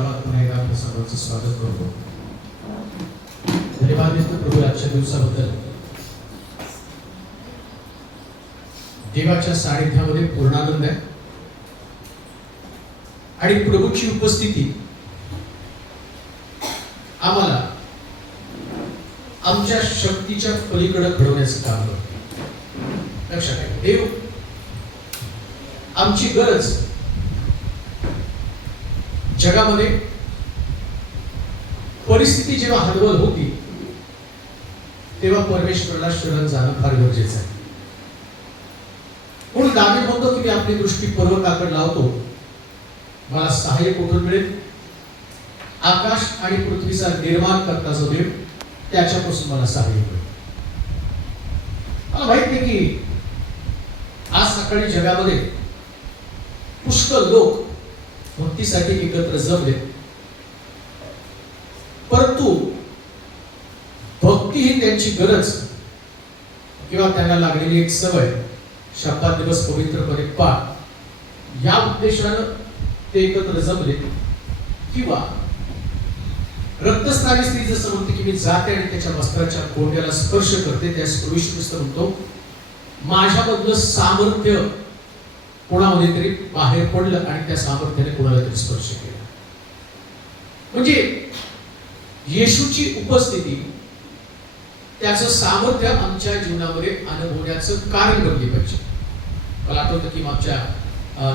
गावात पुन्हा एकदा आपल्या सर्वांचं स्वागत करतो. धन्यवाद देतो प्रभू आजच्या दिवसाबद्दल. देवाच्या सानिध्यामध्ये पूर्ण आनंद आहे आणि प्रभूची उपस्थिती आम्हाला आमच्या शक्तीच्या पलीकडे घडवण्याचं काम करतो. लक्षात आहे, देव आमची गरज जगामध्ये परिस्थिती जेव्हा हलवल होती तेव्हा परमेश्वराला शरण जाणं फार गरजेचं आहे. म्हणून दावीद म्हणतो की मी आपली दृष्टी पर्वताकडे लावतो, मला सहाय्य कुठून मिळेल? आकाश आणि पृथ्वीचा निर्माण करता जो देव त्याच्यापासून मला सहाय्य मिळेल. मला माहित नाही की आज सकाळी जगामध्ये पुष्कळ लोक भक्तीसाठी एकत्र जमले, परंतु भक्ती ही त्यांची गरज किंवा त्यांना लागलेली एक सवय, शब्दात दिवस पवित्रपणे पाठ, या उद्देशानं ते एकत्र जमले. किंवा रक्तस्रावी स्त्री जसं म्हणते की मी जाते आणि त्याच्या वस्त्राच्या कोंड्याला स्पर्श करते, त्यास प्रभू ख्रिस्त म्हणतो माझ्यामधलं सामर्थ्य कोणामध्ये तरी बाहेर पडलं आणि त्या सामर्थ्याने कोणाला तरी स्पर्श केला. म्हणजे येशूची उपस्थिती, त्याचं सामर्थ्य आमच्या जीवनामध्ये अनुभवण्याचं कारण बनले पाहिजे. मला आठवतं की मागच्या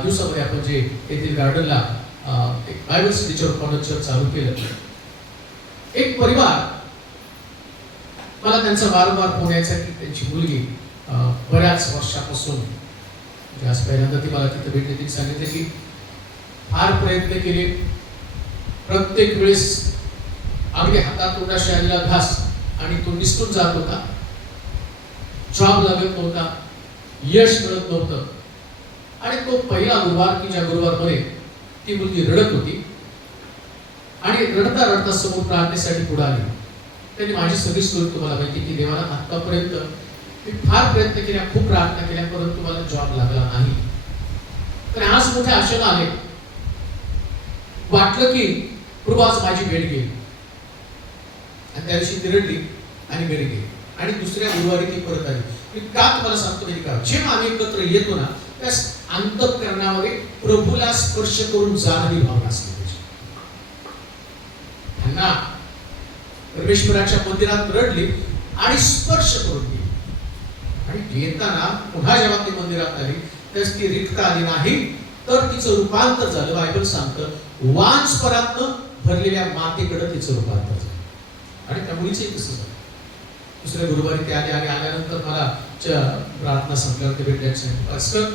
दिवसामध्ये आपण जे येथील गार्डनला एक बायबल स्टडीच्या रूपानं चर्च चालू केलं. एक परिवार मला त्यांचा वारंवार फोन यायचा की त्यांची मुलगी बऱ्याच वर्षापासून, आज पहिल्यांदा ती मला तिथे भेटली, तिने सांगितलं की फार प्रयत्न केले, प्रत्येक वेळेस अगदी हातात तोंडाशी आलेला घास आणि तो निसटून जात होता, जॉब लागत नव्हता, यश मिळत नव्हतं. आणि तो पहिला गुरुवार की ज्या गुरुवारमध्ये ती मुलगी रडत होती आणि रडता रडता समोर प्रार्थनेसाठी पुढे आली. त्यांनी माझी सगळी स्टोरी तुम्हाला माहिती की देवाला आतापर्यंत मी फार प्रयत्न केला, खूप प्रार्थना केल्या, परंतु मला जॉब लागला नाही. तर आज मोठ्या आशेनं आले, वाटलं की प्रभू आज माझी भेट गेली. आणि त्या दिवशी ती रडली आणि घरी गेली आणि दुसऱ्या गुरुवारी ती परत आली. मी का तुम्हाला सांगतो माहिती का, जेव्हा आम्ही एकत्र येतो ना त्या अंतःकरणामध्ये प्रभूला स्पर्श करून जाणारी भावना असली पाहिजे. त्यांना परमेश्वराच्या मंदिरात रडली आणि स्पर्श करून गेली आणि येताना पुन्हा जेव्हा ती मंदिरात आली तर ती रिक्त आली नाही, तर तिचं रूपांतर झालं. बायबल सांगतं वांसपरातनं भरलेल्या मातीकडे तिचं रूपांतर झालं. आणि त्या मुलीचंही तसं झालं. दुसऱ्या गुरुवारी ते आले आणि आल्यानंतर मला प्रार्थना संपल्यावर ते भेटायचं. असं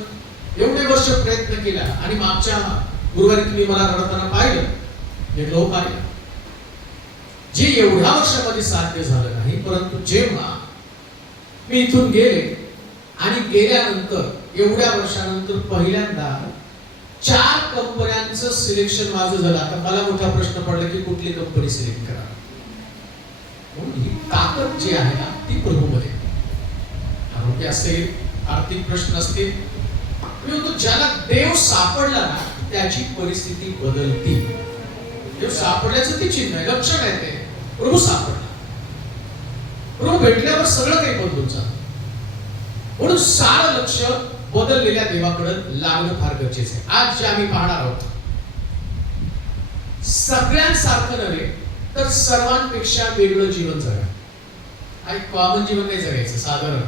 एवढे वर्ष प्रयत्न केला आणि मागच्या गुरुवारी तुम्ही मला रडताना पाहिलं, एक लोक आले जे एवढ्या वर्षामध्ये साध्य झालं नाही. परंतु जेव्हा मी इथून गेले आणि गेल्यानंतर एवढ्या वर्षानंतर पहिल्यांदा 4 कंपन्यांचं सिलेक्शन माझं झालं. आता मला मोठा प्रश्न पडला की कुठली कंपनी सिलेक्ट करा. ही ताकद जी आहे ना ती प्रभूमध्ये. आरोग्य असेल, आर्थिक प्रश्न असतील, मी म्हणतो ज्याला देव सापडला ना त्याची परिस्थिती बदलती. देव सापडल्याचं ते चिन्ह आहे, लक्षण आहे ते. प्रभू सापडला, प्रभू भेटल्यावर सगळं काही बदलून जातं. म्हणून सारं लक्ष बदललेल्या देवाकडे लागणं फार गरजेचं आहे. आज जे आम्ही पाहणार आहोत सगळ्यांसारखं नव्हे तर सर्वांपेक्षा वेगळं जीवन जगा. आणि कॉमन जीवन नाही जगायचं. साधारण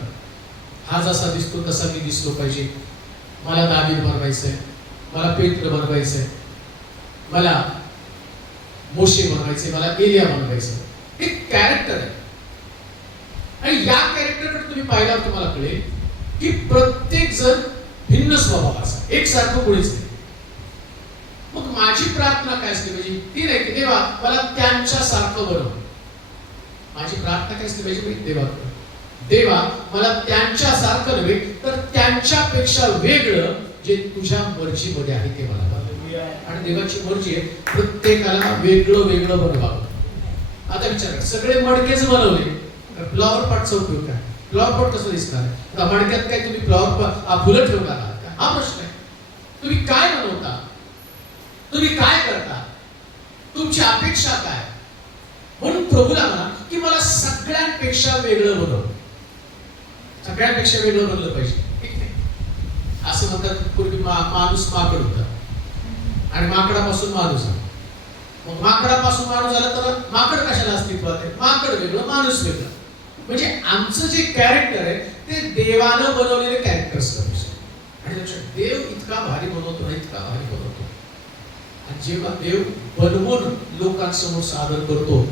हा जसा दिसतो तसा मी दिसलो पाहिजे, मला दावीद बनवायचंय, मला पेत्र बनवायचंय, मला मोशे बनवायचे, मला एलिया बनवायचं. एक कॅरेक्टर आहे आणि या कॅरेक्टरकडे तुम्ही पाहिल्यावर तुम्हाला कळेल की प्रत्येक जण भिन्न स्वभावाचा, एकसारखं कोणीच नाही. मग माझी प्रार्थना काय असते पाहिजे ती नाही की देवा मला त्यांच्यासारखं बनव. माझी प्रार्थना काय असते पाहिजे देवाकडे, देवा मला त्यांच्यासारखं नव्हे तर त्यांच्यापेक्षा वेगळं जे तुझ्या मर्जीमध्ये आहे ते मला बनव. आणि देवाची मर्जी आहे प्रत्येकाला वेगळं वेगळं बनवावं. आता विचार, सगळे मडकेच बनवले, फ्लॉवर पॉटचा उपयोग काय? फ्लॉवर पॉट कसं दिसणार? मडक्यात काय तुम्ही फ्लॉवर फुलं ठेवणार आहात का? हा प्रश्न आहे. तुम्ही काय बनवता, तुम्ही काय करता माकडापेक्षा वेगळं बनलं पाहिजे. असं म्हणतात पूर्वी माणूस माकड होता आणि माकडापासून माणूस आला. मग माकडापासून माणूस झाला तर माकड कशाला अस्तित्वात आहे? माकड वेगळं, माणूस वेगळं. म्हणजे आमचं जे कॅरेक्टर आहे ते देवानं बनवलेले कॅरेक्टर्स आणि लक्षात, देव इतका भारी बनवतो ना, इतका भारी बनवतो. आणि जेव्हा देव बनवून लोकांसमोर सादर करतो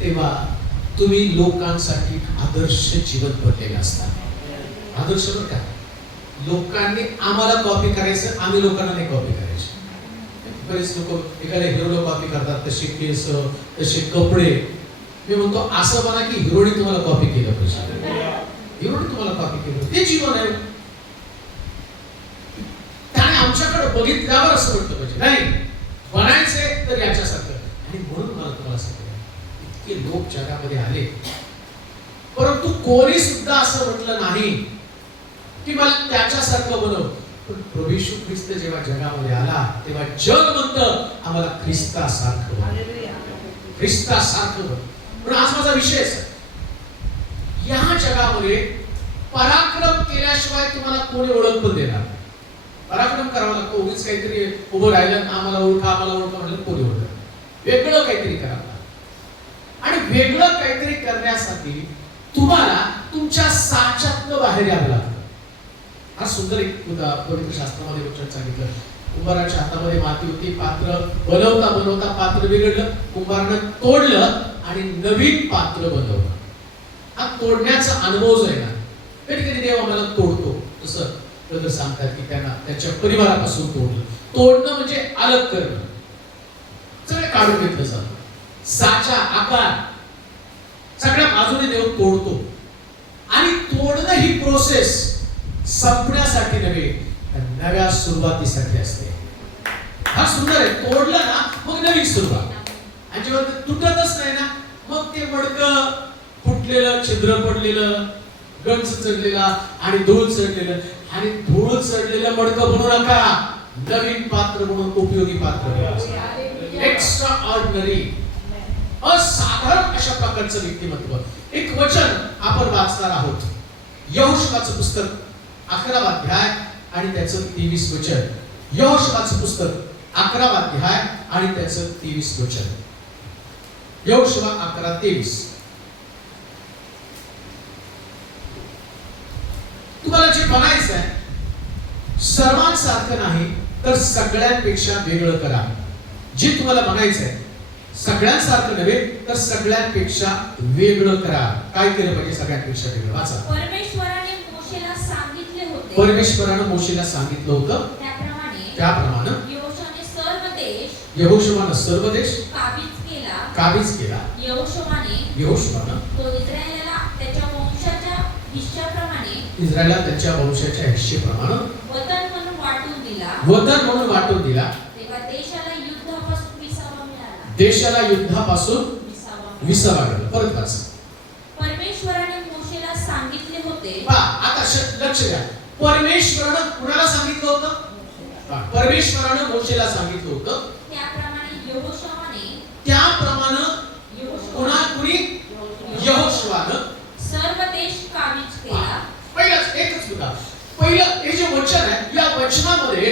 तेव्हा तुम्ही लोकांसाठी आदर्श जीवन बनलेले असतात. आदर्श बरं का, लोकांनी आम्हाला कॉपी करायचं, आम्ही लोकांना नाही कॉपी करायचं. बरेच लोक एखाद्या हिरोला कॉपी करतात, तसे केस, तसे कपडे. मी म्हणतो असं म्हणा की हिरोनी तुम्हाला कॉपी केलं पाहिजे, हिरोनी तुम्हाला कॉपी केलं, ते जीवन आहे. त्याने आमच्याकडे बघितल्यावर असं म्हटलं पाहिजे, नाही बनायचंय तर याच्यासारखं. आणि म्हणून मला तुम्हाला सांगतो, इतके लोक जगामध्ये आले परंतु कोणी सुद्धा असं म्हटलं नाही की मला त्याच्यासारखं बनव. पण प्रभू येशू ख्रिस्त जेव्हा जगामध्ये आला तेव्हा जग म्हणतं आम्हाला ख्रिस्तासारखं बनव, ख्रिस्तासारखं बनव. पण आज माझा विषय आहे, या जगामध्ये पराक्रम केल्याशिवाय तुम्हाला कोणी ओळख पण देणार नाही. पराक्रम करावा लागतो. उगीच काहीतरी उभं राहिलं, आम्हाला ओळखा आम्हाला ओळखा म्हणलं कोणी ओळखत. वेगळं काहीतरी करावं. आणि वेगळं काहीतरी करण्यासाठी तुम्हाला तुमच्या साच्यातनं बाहेर यावं लागतं. हा सुंदर एक पवित्र शास्त्रामध्ये वचन सांगितलं. कुंभाराच्या हातामध्ये माती होती, पात्र बनवता बनवता पात्र बिघडलं, कुंभारानं तोडलं आणि नवीन पात्र बनवलं. हा तोडण्याचा अनुभव जो आहे ना, कधी कधी देव आम्हाला तोडतो. तसं ब्रदर सांगतात की त्यांना त्याच्या परिवारापासून तोडलं. तोडणं म्हणजे अलग करणं, सगळं काढून घेतलं जातं. साचा आकार सगळ्या बाजूने देव तोडतो. आणि तोडणं ही प्रोसेस संपण्यासाठी नव्हे, नव्या सुरुवातीसाठी असते. हा सुंदर आहे. तोडलं ना मग नवीन सुरुवात. आणि जेव्हा ते तुटतच नाही ना, मग ते मडकं फुटलेलं, छिद्र पडलेलं, गंज चढलेला आणि धूळ चढलेलं, आणि धूळ चढलेलं मडकं बनवू नका, नवीन पात्र म्हणून उपयोगी पात्र, एक्स्ट्रा ऑर्डिनरी, असाधारण अशा प्रकारचं व्यक्तिमत्व. एक वचन आपण वाचणार आहोत, यहोशुआचं पुस्तक 11वा अध्याय आणि त्याचं 23 वचन. यहोशुआचं पुस्तक 11वा अध्याय आणि त्याचं 23 वचन. यहोशुआ 11:23. तुम्हाला जे बनायचं आहे सर्वांसारखं नाही तर सगळ्यांपेक्षा वेगळं करा. जे तुम्हाला बनायचं आहे सगळ्यांसारखं नव्हे तर सगळ्यांपेक्षा वेगळं करा. काय केलं पाहिजे? सगळ्यांपेक्षा वेगळं. वाचा. परमेश्वराने मोशेला सांगितले होते, परमेश्वरानं मोशेला सांगितलं होतं त्याप्रमाणे यहोशुआनं सर्व देश काबीज केला. यहोशुआनं तो इस्रायेलला त्याच्या वंशाच्या हिश्श्याप्रमाणे वतन म्हणून वाटून दिला. तेव्हा देशाला युद्धापासून विसावा मिळाला. परत वाचा. परमेश्वराने मोशेला सांगितले होते. आता लक्ष द्या. परमेश्वरानं कुणाला सांगितलं होतं? परमेश्वरानं मोशेला सांगितलं होतं. त्याप्रमाणे यहोशुआनं सर्व देश काबीज केला. पहिलंच एकच बघा. पहिलं हे जे वचन आहे, या वचनामध्ये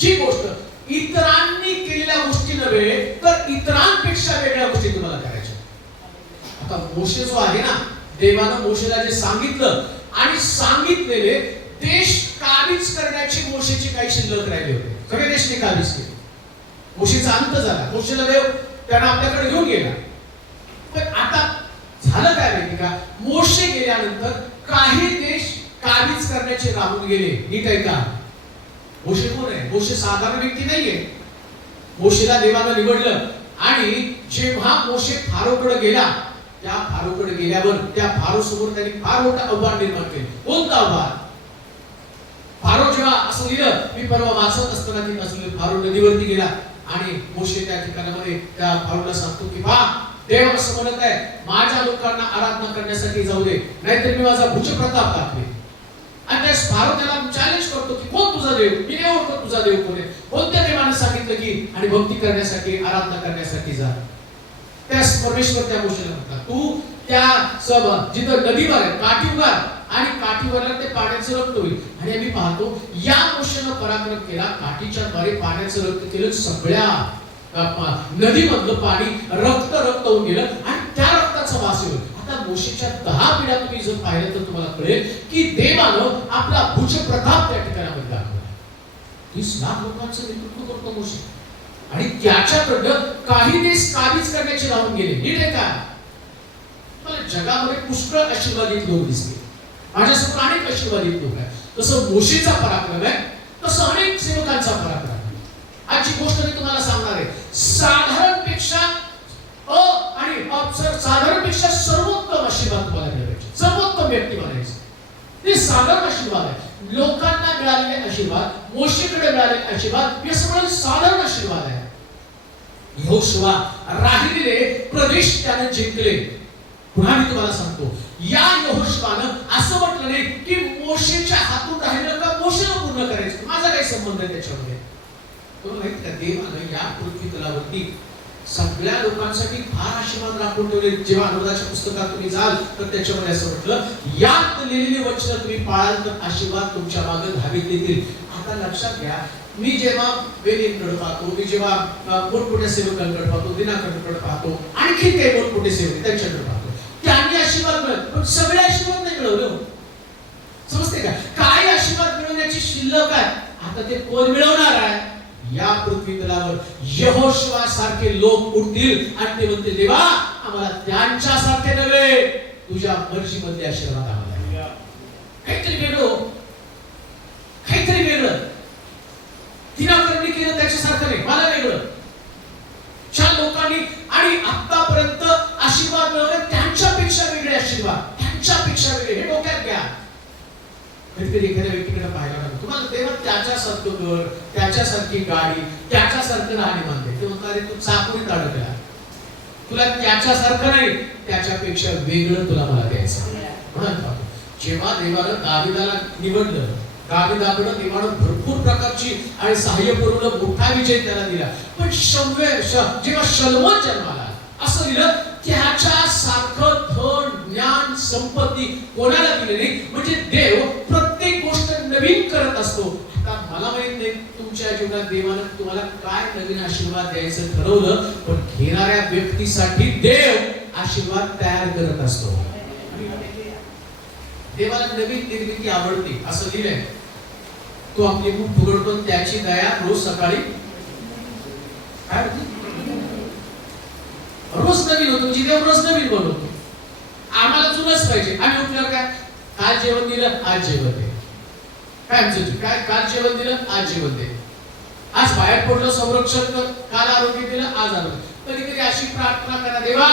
जी गोष्ट इतरांनी केलेल्या गोष्टी नव्हे तर इतरांपेक्षा वेगळ्या गोष्टी तुम्हाला करायच्या. आता मोशे जो आहे ना, देवानं मोशेला जे सांगितलं आणि सांगितलेले देश काबीज करण्याची मोशेची काही शिल्लक राहिली होते. सगळे देशने काबीज केले. मोशेचा अंत झाला. मोशेला देव त्यांना आपल्याकडे घेऊन गेला. पण आता झालं काय माहिती का? मोशे गेल्यानंतर काही देश काबीज करण्याचे राहून गेले. नीट आहे का? मोशे कोण आहे? मोशे साधारण व्यक्ती नाहीये. मोशेला देवानं निवडलं आणि जेव्हा मोशे फारोकडे गेला, त्या फारोकडे गेल्यावर त्या फारो समोर त्यांनी फार मोठं आव्हान निर्माण केलं. कोणतं आव्हान? फारो जेव्हा असं लिहिलं, मी परवा वाचत असताना की असं फारो नदीवरती गेला आणि मोशे त्या ठिकाणामध्ये त्या फारोला सांगतो की पहा, देव असं म्हणत आहे माझ्या लोकांना आराधना करण्यासाठी जाऊ दे, नाहीतर मी माझा भुज प्रताप दाखवेन. आणि त्या फारो त्याला चॅलेंज करतो की कोण तुझा देव? मी नाही ओळखत तुझा देव कोण आहे. कोणत्या देवानं सांगितलं की आणि भक्ती करण्यासाठी आराधना करण्यासाठी जा. त्या परमेश्वर त्या मोशेला म्हणतात, तू त्या जिथं नदीवर आहे काठी उगार आणि काठीवरला ते पाण्याचं रक्त होईल. आणि आम्ही पाहतो या मोशेनं पराक्रम केला, काठीच्या द्वारे पाण्याचं रक्त केलं, सगळ्या नदीमधलं पाणी रक्त होऊन गेलं आणि त्या रक्ताचा वास येईल. आता मोशेच्या 10 पिढ्या तुम्ही जर पाहिलं तर तुम्हाला कळेल की देवानं आपला भुज प्रताप त्या ठिकाणामध्ये दाखवला. 30 लाख लोकांचं नेतृत्व करतो मोशे आणि त्याच्याकडनं काही देश काबीज करण्याचे राहून गेले. नीट आहे का? मला जगामध्ये पुष्कळ आशीर्वादित लोक दिसले, माझ्यासमोर अनेक आशीर्वादित लोक आहेत. तसं मोशेचा पराक्रम आहे, तसं अनेक सेवकांचा पराक्रम आहे. आजची गोष्ट मी तुम्हाला सांगणार आहे. साधारणपेक्षा आणि साधारणपेक्षा सर्वोत्तम आशीर्वाद तुम्हाला मिळवायचे, सर्वोत्तम व्यक्ती बनायचे. ते साधारण आशीर्वाद आहे. लोकांना मिळालेले आशीर्वाद, मोशेकडे मिळालेले आशीर्वाद, हे सगळं साधारण आशीर्वाद आहे. यहोशुआ राहिलेले प्रदेश त्याने जिंकले. पुन्हा मी तुम्हाला सांगतो, या यहोशुआनं असं म्हटलं नाही की मोशेच्या हातून राहिलं का मोशेनं पूर्ण करायचं, माझा काही संबंध आहे त्याच्यामध्ये. तुम्हाला माहित का, देवानं या पृथ्वी तलावरती सगळ्या लोकांसाठी फार आशीर्वाद राखून ठेवले. जेव्हा अनुवादाच्या पुस्तकात तुम्ही जाल तर त्याच्यामध्ये असं म्हटलं, यात लिहिलेली वचनं तुम्ही पाळाल तर आशीर्वाद तुमच्या मागे धावित येतील. आता लक्षात घ्या, मी जेव्हा वेलींकडे पाहतो, मी जेव्हा मोठमोठ्या सेवकांकडे पाहतो, दिनाकडे पाहतो, आणखी काही मोठमोठे सेवक त्यांच्याकडे पाहतो, त्यांनी आशीर्वाद मिळत, पण सगळे आशीर्वाद नाही मिळवले. समजते का? काय आशीर्वाद मिळवण्याची शिल्लक आहे. आता ते कोण मिळवणार आहे? या पृथ्वी तलावर यहोशुआ सारखे लोक उठतील आणि ते म्हणतील, देवा आम्हाला त्यांच्या सारखे नव्हे, तुझ्या मर्जीमध्ये आशीर्वाद आम्हाला. काहीतरी वेगळं, काहीतरी वेगळं. दिनाकरणी केलं त्याच्यासारखं नाही, मला वेगळं. ज्या लोकांनी आणि आतापर्यंत आशीर्वाद मिळवले त्यांच्यापेक्षा वेगळे आशीर्वाद, त्यांच्यापेक्षा वेगळे, हे डोक्यात घ्या. कधीकधी एखाद्या व्यक्तीकडे पाहायला लागतो, तुम्हाला तेव्हा त्याच्यासारखं घर, त्याच्यासारखी गाडी, त्याच्यासारखं राहणीमान दे. ते म्हणतात, अरे तू चाकोरीत अडकला, तुला त्याच्यासारखं नाही, त्याच्यापेक्षा वेगळं तुला मला द्यायचं. म्हणून जेव्हा देवानं दाविदाला निवडलं, दाविदाकडे देवानं भरपूर प्रकारची आणि सहाय्य पुरवलं, मोठा विजय त्याला दिला. पण जेव्हा शलोमोन जन्माला, असं दिलं त्याच्या सारखं धन, ज्ञान, संपत्ती कोणाला दिले नाही. म्हणजे देव प्रत्येक गोष्ट नवीन करत असतो. आता मला माहित नाही तुमच्या जीवनात देवानं तुम्हाला काय नवीन आशीर्वाद द्यायचं ठरवलं, पण घेणाऱ्या व्यक्तीसाठी देव आशीर्वाद तयार करत असतो. देवाला नवीन निर्मिती आवडते, असं लिहिलंय. तो आपली मुठ फुगडतो, त्याची दया रोज सकाळी काय होती, रोज नवीन होतो. म्हणजे देव रोज नवीन बनवतो. आम्हाला जुनच पाहिजे. आम्ही उठल्यावर काय, काल जेवण दिलं, आज जेवण दे. काय आमचं काय, काल जेवण दिलं, आज जेवण दे. आज बाहेर पडलं, संरक्षण कर. काल आरोग्य दिलं, आज आरोग्य. कधी कधी अशी प्रार्थना करा, देवा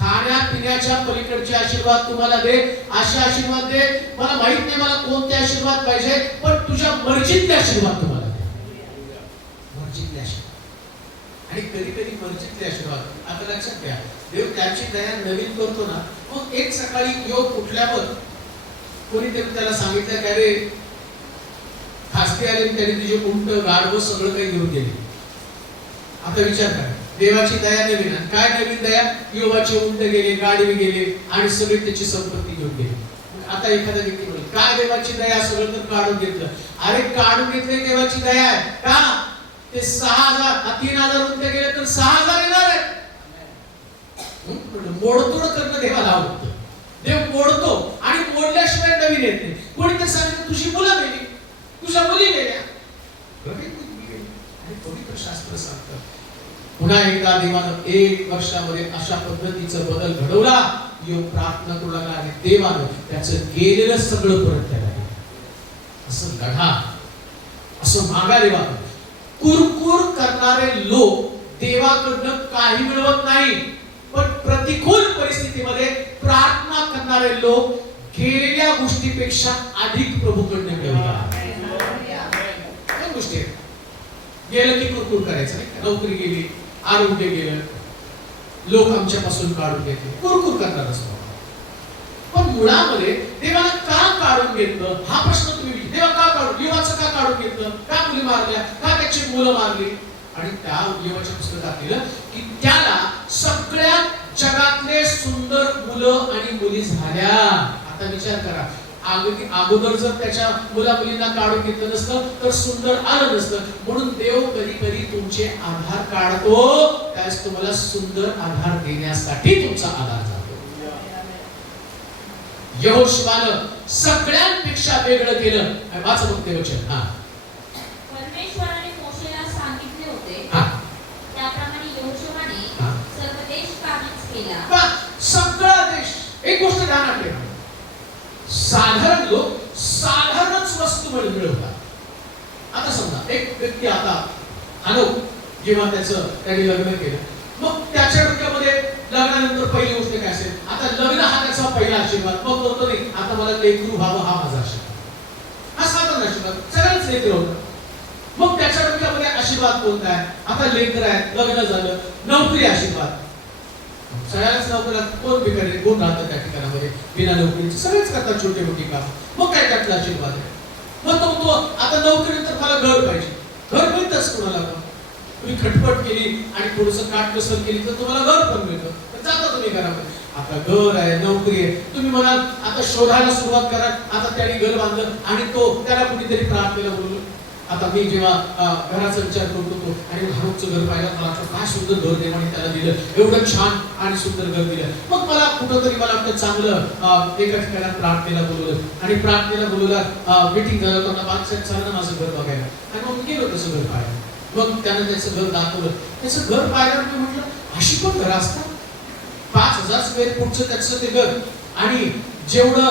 खाण्या पिण्याच्या पलीकडचे आशीर्वाद तुम्हाला दे, असे आशीर्वाद दे. मला माहित नाही मला कोणते आशीर्वाद पाहिजे, पण तुझ्या मर्जीतले आशीर्वाद तुम्हाला दे. मर्जीतले आशीर्वाद. आणि कधी कधी मर्जीतले आशीर्वाद. आता लक्षात घ्या, देव त्याची दया नवीन करतो ना. मग एक सकाळी योग उठल्यावर कोणीतरी त्याला सांगितलं काय रे, खासगी आले, त्याने तुझे उंट, गाढवं सगळं काही घेऊन गेले. आता विचार करा, देवाची दया नवीन. काय नवीन दया? योगाचे उंट गेले, गाढवे गेले आणि सगळी त्याची संपत्ती घेऊन गेली. आता एखादा व्यक्ती म्हणेल, काय देवाची दया, सगळं तर काढून घेतलं. अरे काढून घेतले, देवाची दया आहे का? ते 6,000 3,000 उंट गेले तर 6,000 येणार आहे. मोडतोड करणं देवाला आवडतं. देव मोडतो आणि मोडल्याशिवाय नवीन येत नाही. कोणीतरी सांगितलं तुझी मुलं गेली, तुझ्या मुली गेल्या, आणि पवित्र शास्त्र सांगतं पुन्हा एकदा देवानं 1 वर्षामध्ये अशा पद्धतीचा बदल घडवला. योग प्रार्थना करू लागला आणि देवानं त्याचं गेलेलं सगळं परत त्याला दिलं. असं लढा, असं मागायला वाटतं. कुरकुर करणारे लोक देवाकडनं काही मिळवत नाही, पण प्रतिकूल परिस्थितीमध्ये प्रार्थना करणारे लोक गेलेल्या गोष्टीपेक्षा अधिक प्रभूकडनं मिळवतात. काय गोष्टी आहेत? गेलं की कुरकुर करायचं नाही. नोकरी गेली, आरोग्य गेलं, लोक आमच्यापासून काढून घेतले, कुरकुर करणार असतो. पण मुळामध्ये देवाला का काढून घेतलं हा प्रश्न तुम्ही, देवा का काढून, योगाचं का काढून घेतलं, का मुली मारल्या, का त्याची मुलं मारली? आणि त्या योगाच्या पुस्तकात लिहिलं की त्याला सगळ्या जगातले सुंदर मुलं आणि मुली झाल्या. आता विचार करा, अगोदर जर त्याच्या मुलामुलींना काढून घेतलं नसतं तर सुंदर आलं नसतं. म्हणून देव कधी कधी तुमचे आधार काढतो, त्यास तुम्हाला सुंदर आधार देण्यासाठी तुमचा आधार जातो. यहोशुआनं सगळ्यांपेक्षा वेगळं केलं. वाचा मग ते वचन. परमेश्वराने मोशेला सांगितले होते हा. त्याप्रमाणे यहोशुआने हा. सर्व देश काबीज केला. सगळा देश. एक गोष्ट ध्यानात ठेवा, साधारण लोक साधारणच वस्तू मिळवतात. आता समजा एक व्यक्ती आता जेव्हा त्याने लग्न केलं, मग त्याच्या डोक्यामध्ये लग्नानंतर पहिली गोष्ट काय असेल, आता लग्न हा त्याचा पहिला आशीर्वाद. मग तो नाही आता मला लेकरू व्हावं हा माझा आशीर्वाद. हा साधारण आशीर्वाद, सगळ्यांच लेकर होतं. मग त्याच्या डोक्यामध्ये आशीर्वाद कोणता आहे, आता लेकर आहेत, लग्न झालं, नोकरी आशीर्वाद. सगळ्याच नोकऱ्यात कोण बिघडले, कोण राहतं त्या ठिकाणामध्ये बिना नोकरीचे, सगळेच करतात छोटे मोठी काम. मग काय त्यातला आशीर्वाद आहे. मग तो आता नोकरीनंतर मला घर पाहिजे. घर मिळतच कोणाला पण. तुम्ही खटपट केली आणि थोडस काटकसर केली तर तुम्हाला घर पण मिळतं. जाता तुम्ही घरामध्ये. आता घर आहे, नोकरी आहे, तुम्ही म्हणाल आता शोधायला सुरुवात करा. आता त्याने घर बांधलं आणि त्याला कुणीतरी प्रार्थनेला बोलवलं. आता मी जेव्हा घराचा विचार करत होतो आणि हनुकचं घर पाहिलं, मला वाटतं काय सुंदर घर देवाने त्याला दिलं, एवढं छान आणि सुंदर घर दिलं. मग मला कुठंतरी मला वाटतं चांगलं एका ठिकाणात प्रार्थनेला बोलवलं आणि प्रार्थनेला बोलवलं, मीटिंग झालं तर मला चाललं माझं घर बघायला आणि मग गेलो तसं घर पाहायला. मग त्यानं त्याचं घर दाखवलं. त्याचं घर पाहिलं मी म्हटलं अशी पण घर असतात. 5000 स्क्वेअर फूटचं त्याचं ते घर आणि जेवढं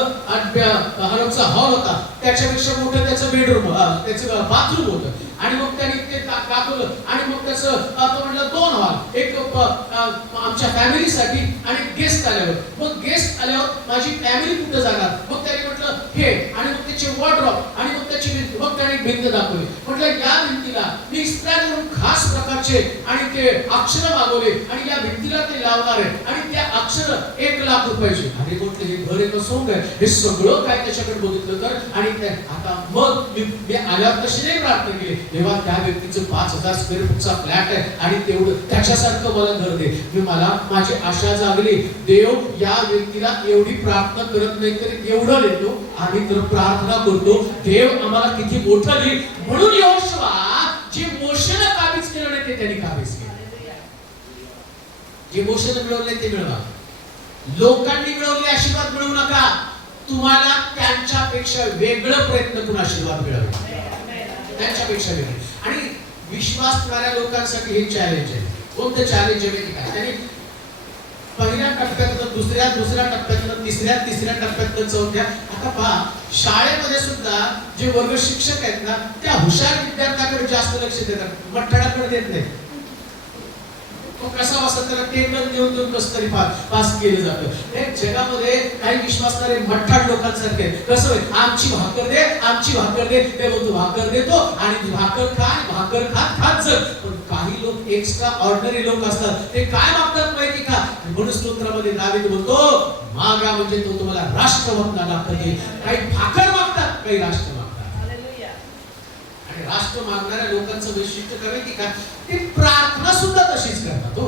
हनुकचा हॉल होता त्याच्यापेक्षा मोठं त्याचं बेडरूम, त्याचं बाथरूम होतं. आणि मग त्याने ते दाखवलं आणि मग त्याचं तो म्हटलं 2 हॉल, एक आमच्या फॅमिलीसाठी आणि गेस्ट आल्यावर. मग गेस्ट आल्यावर माझी फॅमिली कुठं जाणार. मग त्याने म्हटलं हे आणि मग त्याचे वॉर्डरोब आणि मग त्याची भिंत. मग त्याने भिंत दाखवली. म्हटलं या भिंतीला मी इस्त्रायलवरून खास प्रकारचे आणि ते अक्षर मागवले आणि या भिंतीला ते लावणार आहे आणि त्या अक्षर 1 लाख रुपयाची. आणि म्हटलं हे घर एक सोंग आहे. हे सगळं काय त्याच्याकडे बघितलं तर आणि आता मग मी आल्यावर तशी नाही प्रार्थना केली, तेव्हा त्या व्यक्तीचं 5000 स्क्वेअर फूटचा फ्लॅट आहे आणि तेवढं त्याच्यासारखं मला घर दे. मला माझी आशा जागली, देव या व्यक्तीला एवढी प्रार्थना करत नाही तर एवढं देतो. आम्ही तर प्रार्थना करतो देव आम्हाला किती मोठं देईल. म्हणून यहोशुआ जे मोशेला काबीज केलं नाही ते त्यांनी काबीज केलं. जे मोशेने मिळवले ते मिळवा. लोकांनी मिळवले आशीर्वाद मिळवू नका. तुम्हाला त्यांच्यापेक्षा वेगळं प्रयत्न करून आशीर्वाद मिळवा, त्यांच्यापेक्षा वेगळे. आणि विश्वास करणाऱ्या लोकांसाठी हे चॅलेंज आहे. कोणतं चॅलेंज आहे माहिती का? त्यांनी पहिल्या टप्प्यातनं दुसऱ्या टप्प्यातनं तिसऱ्या टप्प्यातनं चौथ्या. आता पहा शाळेमध्ये सुद्धा जे वर्ग शिक्षक आहेत ना, त्या हुशार विद्यार्थ्याकडे जास्त लक्ष देतात, मठ्ठाळाकडे देत नाही. तो कसा वाचता त्याला टेंडर देऊन कसं तरी पास केलं जातं. हे जगामध्ये काही विश्वासणारे मठ्ठाळ लोकांसारखे कसं होईल, आमची भाकर दे, ते बोलतो भाकर देतो आणि भाकर खात जर. पण काही लोक एक्स्ट्रा ऑर्डिनरी लोक असतात, ते काय मागतात माहिती का? म्हणून स्तोत्रामध्ये दावीद बोलतो मागा म्हणजे तो तुम्हाला राष्ट्रवंता दाखवते. काही भाकर मागतात, काही राष्ट्र मागतात. आणि राष्ट्र मागणाऱ्या लोकांचं वैशिष्ट्य काय माहिती का? ते प्रार्थना सुद्धा तशीच करतात. हो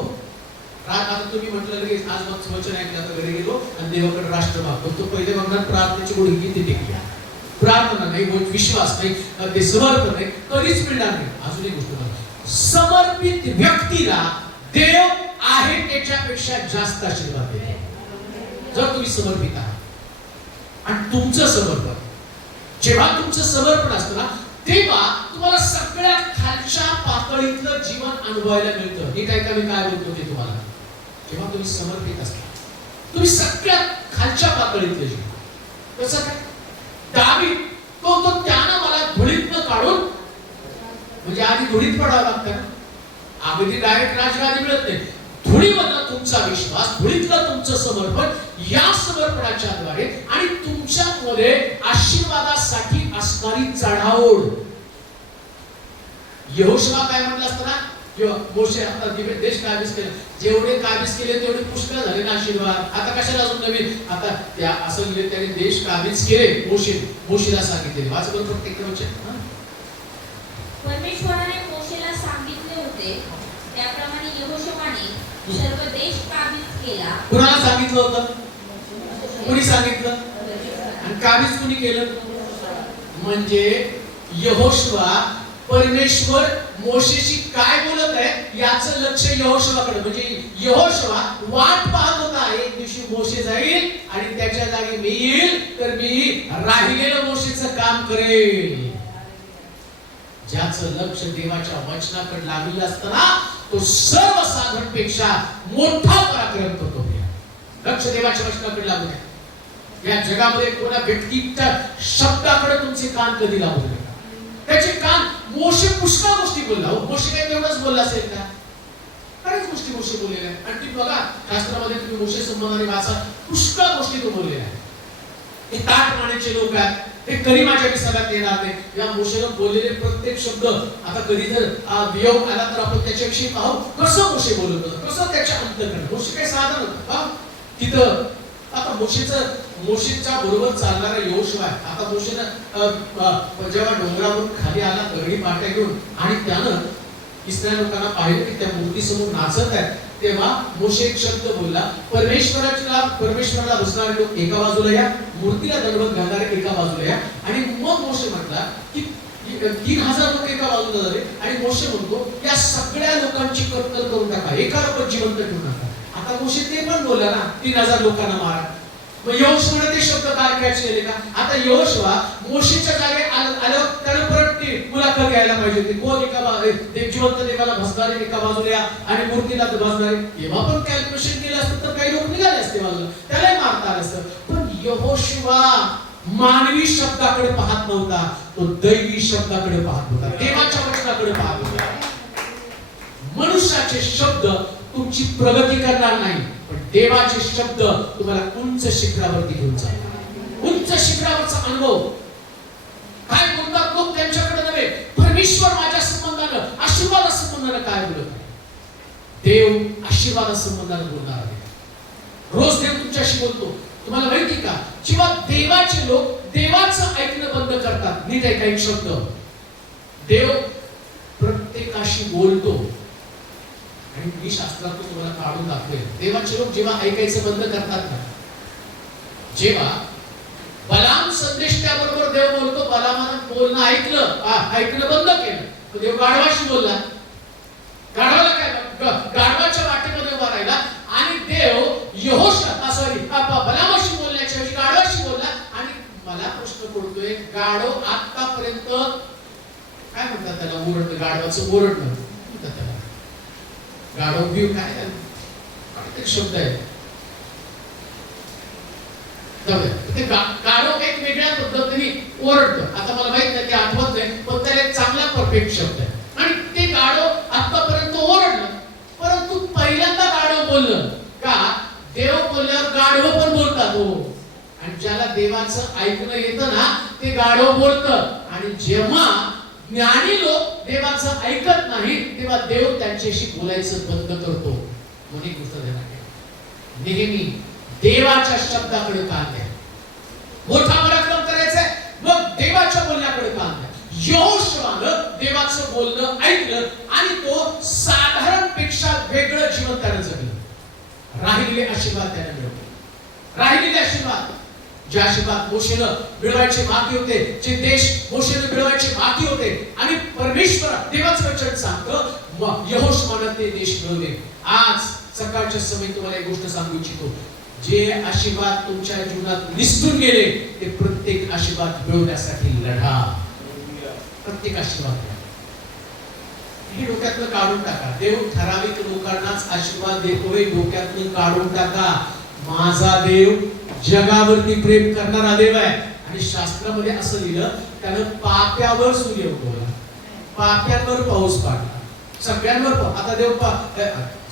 आता तुम्ही म्हटलं की आज मग वचन ऐकलं, आता घरी गेलो आणि देवाकडे राष्ट्र मागतो. तो पहिले बघणार प्रार्थनेची गुढगी किती टेकली. प्रार्थना नाही, विश्वास नाही, ते समर्पण नाही, कधीच मिळणार नाही. अजून एक गोष्ट, समर्पित व्यक्तीला देव आहे त्याच्यापेक्षा जास्त आशीर्वाद देतो. जर तुम्ही समर्पित आहात आणि तुमचं समर्पण, जेव्हा तुमचं समर्पण असतं ना तेव्हा तुम्हाला सगळ्यात खालच्या पातळीतलं जीवन अनुभवायला मिळतं. हे काय मी काय बोलतो ते तुम्हाला, जेव्हा तुम्ही समर्पित असता तुम्ही सगळ्यात खालच्या पातळीतलं जीवन. कसं काय? दावीद तो त्यानं मला धुळीतनं काढून, म्हणजे आधी धुळीत पडावं लागतं ना, अगदी डायरेक्ट राजगादी मिळत नाही. धुळीमधला तुमचा विश्वास, धुळीतलं तुमचं समर्पण, या समर्पणाच्या द्वारे आणि तुमच्यामध्ये आशीर्वादासाठी असणारी चढाओढ. यहोशुआ काय म्हटलं असतं ना, किंवा मोशे आता देश काबीज केले, जेवढे काबीज केले तेवढे पुष्कळ झाले ना आशीर्वाद. आता कशाला अजून नवीन, आता त्या असं त्याने देश काबीज केले. मोशेला सांगितले, वाचा बरं प्रत्येक वचन. परमेश्वराने मोशेला सांगितले होते त्याप्रमाणे यहोशुआने सर्व देश काबीज केला. कुणाला सांगितलं होतं? कोणी सांगितलं? आणि आणि काबीज कुणी केलं? म्हणजे यहोशुआ परमेश्वर मोशेशी काय बोलत आहे याचं लक्ष यहोशुआकडे, म्हणजे यहोशुआ वाट पाहत होता एक दिवशी मोशे जाईल आणि त्याच्या जागी मी येईल तर मी राहिलेलं मोशेचं काम करेल. ज्याचं लक्ष देवाच्या वचनाकडे लागलेलं असतं ना तो सर्वसाधारणपेक्षा मोठा पराक्रम करतो. लक्ष देवाच्या वचनाकडे लागू नये. या जगामध्ये कोणा व्यक्तीच्या शब्दाकडे तुमचे कान कधी लागू नये. त्याचे कान मोशे पुष्कळ गोष्टी बोलला. मोशे काय तेवढंच बोलला असेल का? बऱ्याच गोष्टी मोशे बोललेल्या आहेत. आणि ती बघा शास्त्रामध्ये तुम्ही मोशे संबंधाने वाचा, पुष्कळ गोष्टी तो बोललेल्या आहेत. हे ताठ मानेचे लोक आहेत, ते कधी माझ्या विसरात येणार नाही. या मोशेनं बोललेले प्रत्येक शब्द आता कधी जर वियोग आला तर आपण त्याच्याविषयी पाहू कसं मोशे बोलत होतं, कसं त्याच्या अंतकरण. मोशे काय साधन होतं तिथं. आता मोशेच्या बरोबर चालणारा यहोशुआ आहे. आता मोशेनं जेव्हा डोंगरावरून खाली आला दगडी पाट्या घेऊन आणि त्यानं इस्रायल लोकांना पाहिलं की त्या मूर्तीसमोर नाचत आहेत, तेव्हा मोशे एक शब्द बोलला. परमेश्वराला बसणारे लोक एका बाजूला या, मूर्तीला दंडवत घालणारे एका बाजूला या. आणि मग मोशे म्हटला की 3000 लोक एका बाजूला झाले आणि मोशे म्हणतो या सगळ्या लोकांची कत्तल करून टाका, एका लोक जिवंत ठेवू नका. आता मोशे ते पण बोलला ना 3000 लोकांना मारा. मग यहोशुआने ते शब्द काय कॅच केले का? आता यहोशुआ मोशेच्या जागे आल्यावर त्याने परत ती मुलाखत घ्यायला पाहिजे होती. कोण जिवंत देवाला भसणारे एका बाजूला आणि मूर्तीला भसणारे. तेव्हा पण कॅल्क्युलेशन केलं असतं तर काही लोक निघाले असते बाजूला, त्याला मारता आलं असतं. पण यहोशुआ मानवी शब्दाकडे पाहत नव्हता, तो दैवी शब्दाकडे पाहत होता, देवाच्या वचनाकडे पाहत होता. मनुष्याचे शब्द तुमची प्रगती करणार नाही, पण देवाचे शब्द तुम्हाला उंच शिखरावरती घेऊन जातात. उंच शिखरावरचा अनुभव काय बोलतात लोक त्यांच्याकडे नव्हे, परमेश्वर माझ्या संबंधानं आशीर्वादा संबंधानं काय बोलत आहे. देव आशीर्वादा संबंधानं बोलणार आहे. रोज देव तुमच्याशी बोलतो. तुम्हाला माहिती का जेव्हा देवाचे लोक देवाचं ऐकणं बंद करतात, नीट ऐका एक शब्द, देव प्रत्येकाशी बोलतो. आणि मी शास्त्रातून तुम्हाला काढून दाखवेल. देवाचे लोक जेव्हा ऐकायचं बंद करतात ना, जेव्हा बलाम संदेश त्याबरोबर देव बोलतो, बलामानं बोलणं ऐकणं बंद केलं, तर देव गाढवाशी बोलला. गाढवाला काय गाढवाच्या वाटेमध्ये उभा राहिला आणि देव बलामाशी बोलण्याच्या ऐवजी गाढवाशी बोलला. आणि मला प्रश्न पडतोय, गाढव आतापर्यंत काय म्हणतात त्याला, ओरडणं, गाढवाचं ओरडणं म्हणतात त्याला. गाढव व्ह्यू काय शब्द आहे ते. गाढव एक वेगळ्या पद्धतीने ओरडतं. आता मला माहित नाही, ते आठवत नाही, पण त्याला एक चांगला परफेक्ट शब्द आहे. आणि ते गाढव आतापर्यंत ओरडलं, परंतु पहिल्यांदा गाढव बोललं का? देव बोलल्यावर गाढव पण बोलतात. हो, आणि ज्याला देवाचं ऐकणं येतं ना ते गाढव बोलतं. आणि जेव्हा ज्ञानी लोक देवाचं ऐकत नाही तेव्हा देव त्यांच्याशी बोलायचं बंद करतो. म्हणून गोष्ट देणार नेहमी देवाच्या शब्दाकडे कान द्या. मोठा पराक्रम करायचा मग देवाच्या बोलण्याकडे कान द्या. यहोशुआनं देवाचं बोलणं ऐकलं आणि तो साधारणपेक्षा वेगळं जीवन त्याने जगलं. राहिलेले आशीर्वाद त्याने मिळवले. राहिलेले आशीर्वाद, जे आशीर्वाद मोशेनं मिळवायचे बाकी होते, जे देश मोशेनं मिळवायचे बाकी होते, आणि परमेश्वर देवाचं वचन सांगतं यहोशुआनं ते देश मिळवले. आज सकाळच्या समय तुम्हाला एक गोष्ट सांगू इच्छितो, जे आशीर्वाद तुमच्या जीवनात निसटून गेले ते प्रत्येक आशीर्वाद मिळवण्यासाठी लढा. प्रत्येक आशीर्वाद हे डोक्यातनं काढून टाका. देव ठराविक लोकांनाच आशीर्वाद देतोय, डोक्यातनं काढून टाका. माझा देव जगावरती प्रेम करणारा देव आहे. आणि शास्त्रामध्ये असं लिहिलं, त्यानं पाप्यावर सूर्य उगवला, पाप्यांवर पाऊस पाडला, सगळ्यांवर. आता देव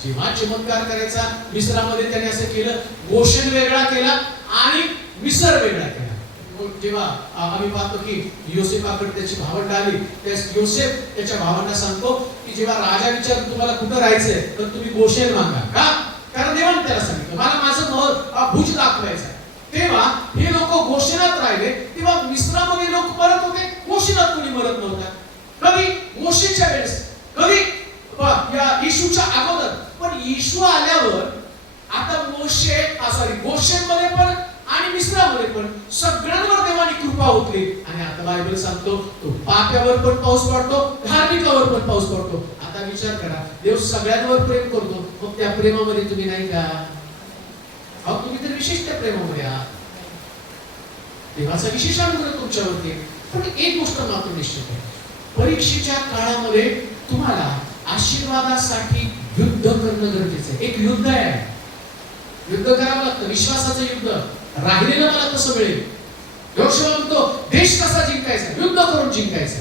जेव्हा चमत्कार करायचा मिस्रामध्ये त्याने असं केलं, गोषण वेगळा केला आणि मिसर वेगळा केला. जेव्हा आम्ही पाहतो की योसेफाकडे त्याची भावंड आली, योसेफ त्याच्या भावांना सांगतो की जेव्हा राजा विचारतो तुम्हाला कुठं राहायचंय तर तुम्ही गोषण मागा. का? कारण देवाने त्याला सांगितलं मला माझं भुज दाखवायचं. तेव्हा हे लोक गोषणात राहिले, तेव्हा मिस्रामध्ये लोक मरत होते, गोषणात कोणी मरत नव्हता. कधी मोशेच्या वेळेस, कधी या येशूच्या अगोदर. पण येशू आल्यावर आता गोषणमध्ये पण आणि मिस्त्रामध्ये पण सगळ्यांवर देवाने कृपा होती. आणि आता बायबल सांगतो तो पाप्यावर पण पाऊस पडतो, धार्मिकावर पण पाऊस पडतो. आता विचार करा, देव सगळ्यांवर प्रेम करतो, मग त्या प्रेमामध्ये तुम्ही नाही का? अहो तुम्ही तर विशेष त्या प्रेमामध्ये आहात. देवाचा विशेष अनुग्रह तुमच्यावरती. पण एक गोष्ट मात्र निश्चित आहे, परीक्षेच्या काळामध्ये तुम्हाला आशीर्वादासाठी युद्ध करणं गरजेचं आहे. एक युद्ध आहे, युद्ध करावं लागतं, विश्वासाचं युद्ध. राहिलेलं मला कसं मिळेल? योशुआ म्हणतो देश कसा जिंकायचा, युद्ध करून जिंकायचा.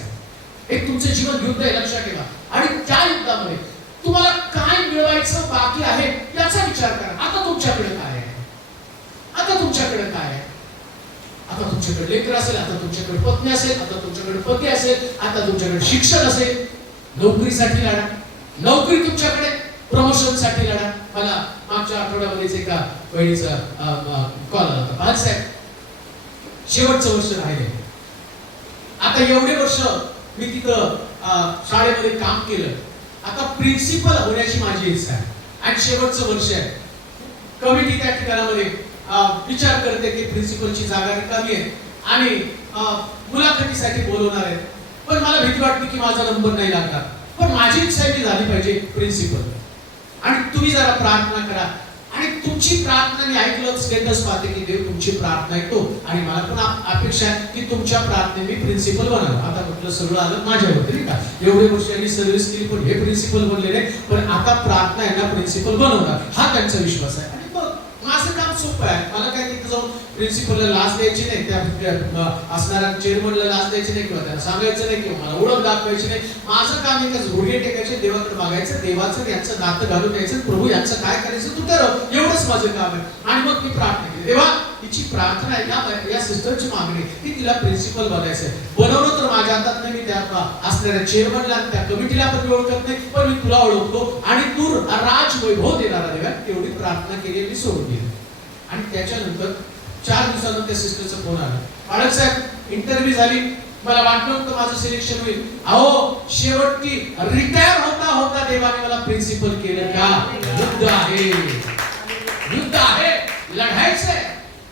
एक तुमचं जीवन युद्ध आहे, लक्षात ठेवा. आणि त्या युद्धामध्ये तुम्हाला काय मिळवायचं बाकी आहे याचा विचार करा. आता तुमच्याकडे काय आहे? आता तुमच्याकडे काय आहे? आता तुमच्याकडे लेकर असेल, आता तुमच्याकडे पत्नी असेल, आता तुमच्याकडे पती असेल, आता तुमच्याकडे शिक्षण असेल, नोकरीसाठी लढा. नोकरी तुमच्याकडे, प्रमोशनसाठी लढा. मला मागच्या आठवड्यामध्येच एका बहिणीचा कॉल आला होता, बाळासाहेब शेवटचं वर्ष राहिले, आता एवढे वर्ष मी तिथं शाळेमध्ये काम केलं, आता प्रिन्सिपल होण्याची माझी इच्छा आहे आणि शेवटचं वर्ष आहे. कमिटी त्या ठिकाणामध्ये विचार करते की प्रिन्सिपलची जागा रिकामी आहे आणि मुलाखतीसाठी बोलवणार आहे. पण मला भीती वाटते की माझा नंबर नाही लागणार. पण माझी इच्छा आहे की झाली पाहिजे प्रिन्सिपल. आणि तुम्ही जरा प्रार्थना करा. आणि तुमची प्रार्थना मी ऐकलं, स्टेटस पाहते की देव तुमची प्रार्थना ऐकतो आणि मला पण अपेक्षा आहे की तुमच्या प्रार्थनेने मी प्रिन्सिपल बनावं. आता म्हटलं सगळं आलं माझ्यावरती नाही का, एवढे वर्ष यांनी सर्व्हिस केली पण हे प्रिन्सिपल बनलेले, पण आता प्रार्थना यांना प्रिन्सिपल बनवणार हा त्यांचा विश्वास आहे. आणि मग माझं काम सोपं आहे. मला काय तिथे जाऊन प्रिन्सिपलला लाच द्यायची नाही, त्या असणाऱ्या चेअरमनला लाच द्यायची नाही किंवा त्यांना सांगायचं नाही किंवा मला ओळख दाखवायची नाही. माझं काम एकच, घोडे टेकायचे, देवाकडे मागायचं, देवाचं यांचं नातं घालून द्यायचं, प्रभू यांचं काय करायचं तू ठरव, एवढंच माझं काम आहे. आणि मग मी प्रार्थना केली, देवा तिची प्रार्थना आहे या सिस्टरची मागणी की तिला प्रिन्सिपल बनायचंय. बनवलं तर माझ्या हातात नाही, मी त्या असणाऱ्या चेअरमनला त्या कमिटीला पण ओळखत नाही, पण मी तुला ओळखतो आणि तू राजवैभव देणारा देवा, तेवढी प्रार्थना केली, मी सोडून दिली. आणि त्याच्यानंतर 4 दिवसानंतर त्या सिस्टरचा फोन आला, बाळक साहेब इंटरव्ह्यू झाली, मला वाटलं होतं माझं सिलेक्शन होईल. अहो शेवटी रिटायर होता होता देवाने मला प्रिन्सिपल केलं का? युद्ध आहे, युद्ध आहे, लढायचंय.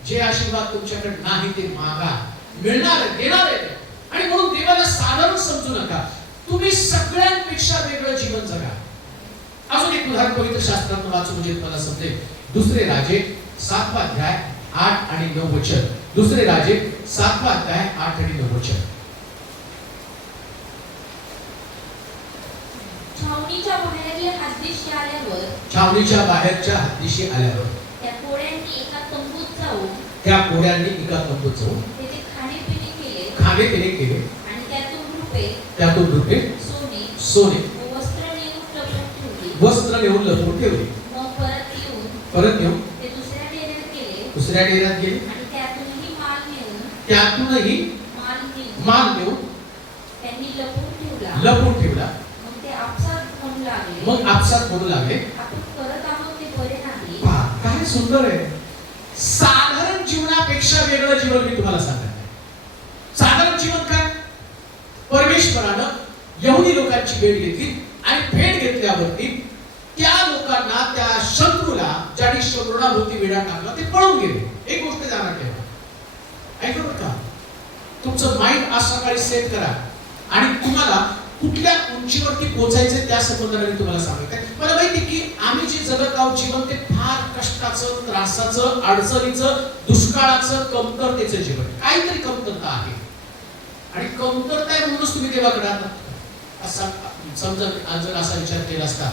जे आशीर्वाद तुमच्याकडे नाही ते मागा, मिळणार आहे, देणार आहे. आणि म्हणून देवाला साधारण समजू नका, तुम्ही सगळ्यांपेक्षा वेगळं जीवन जगा. अजून एक उदाहरण पवित्र शास्त्रात वाचू म्हणजे मला समजेल. दुसरे राजे 7 अध्याय 8 आणि 9 वचन. दुसरे राजे 7 अध्याय 8 आणि 9 वचन. छावणीच्या बाहेरील हद्दीशी आल्यावर, छावणीच्या बाहेरच्या हद्दीशी आल्यावर त्या कोड्यांनी एका तंबूत जाऊन, त्या कोड्यांनी एका तंबूत जाऊन तेथे खाणेपिणे केले, खाणेपिणे केले, आणि त्यातून रुपये, सोने व वस्त्र नेऊन लपवून ठेवली. वस्त्र नेऊन लपवून ठेवली. मग परत येऊन ते दुसऱ्या डेऱ्यात गेले, दुसऱ्या डेऱ्यात गेले, आणि त्यातूनही त्यातूनही माल नेऊन त्यांनी लपवून ठेवला. लपवून ठेवला. मग ते आपसात म्हणू लागले, मग आपसात म्हणू लागले, आपण करत आहोत ते बरे नाही. पहा काय सुंदर आहे. साधारण जीवनापेक्षा वेगळं जीवन मी तुम्हाला सांगत आहे. साधारण जीवन काय? परमेश्वरानं यहुदी लोकांची भेट घेतली आणि भेट घेतल्यावरती त्या लोकांना, त्या शत्रूला, ज्याने शत्रूणाभोवती वेढा टाकला, ते पळून गेले. एक गोष्ट जाणार ठेवा, ऐकलं बरं का? तुमचं माइंड आज सकाळी सेट करा आणि तुम्हाला कुठल्या उंचीवरती पोहोचायचं त्या संबंधाने मी तुम्हाला सांगते. मला माहिती की आम्ही जे जगत आहोत जीवन ते फार कष्टाचं, त्रासाचं, अडचणीचं, दुष्काळाचं, कमतरतेचं जीवन. काहीतरी कमतरता आहे आणि कमतरता आहे म्हणूनच तुम्ही देवाकडे आता असा समजा जर असा विचार केला असता,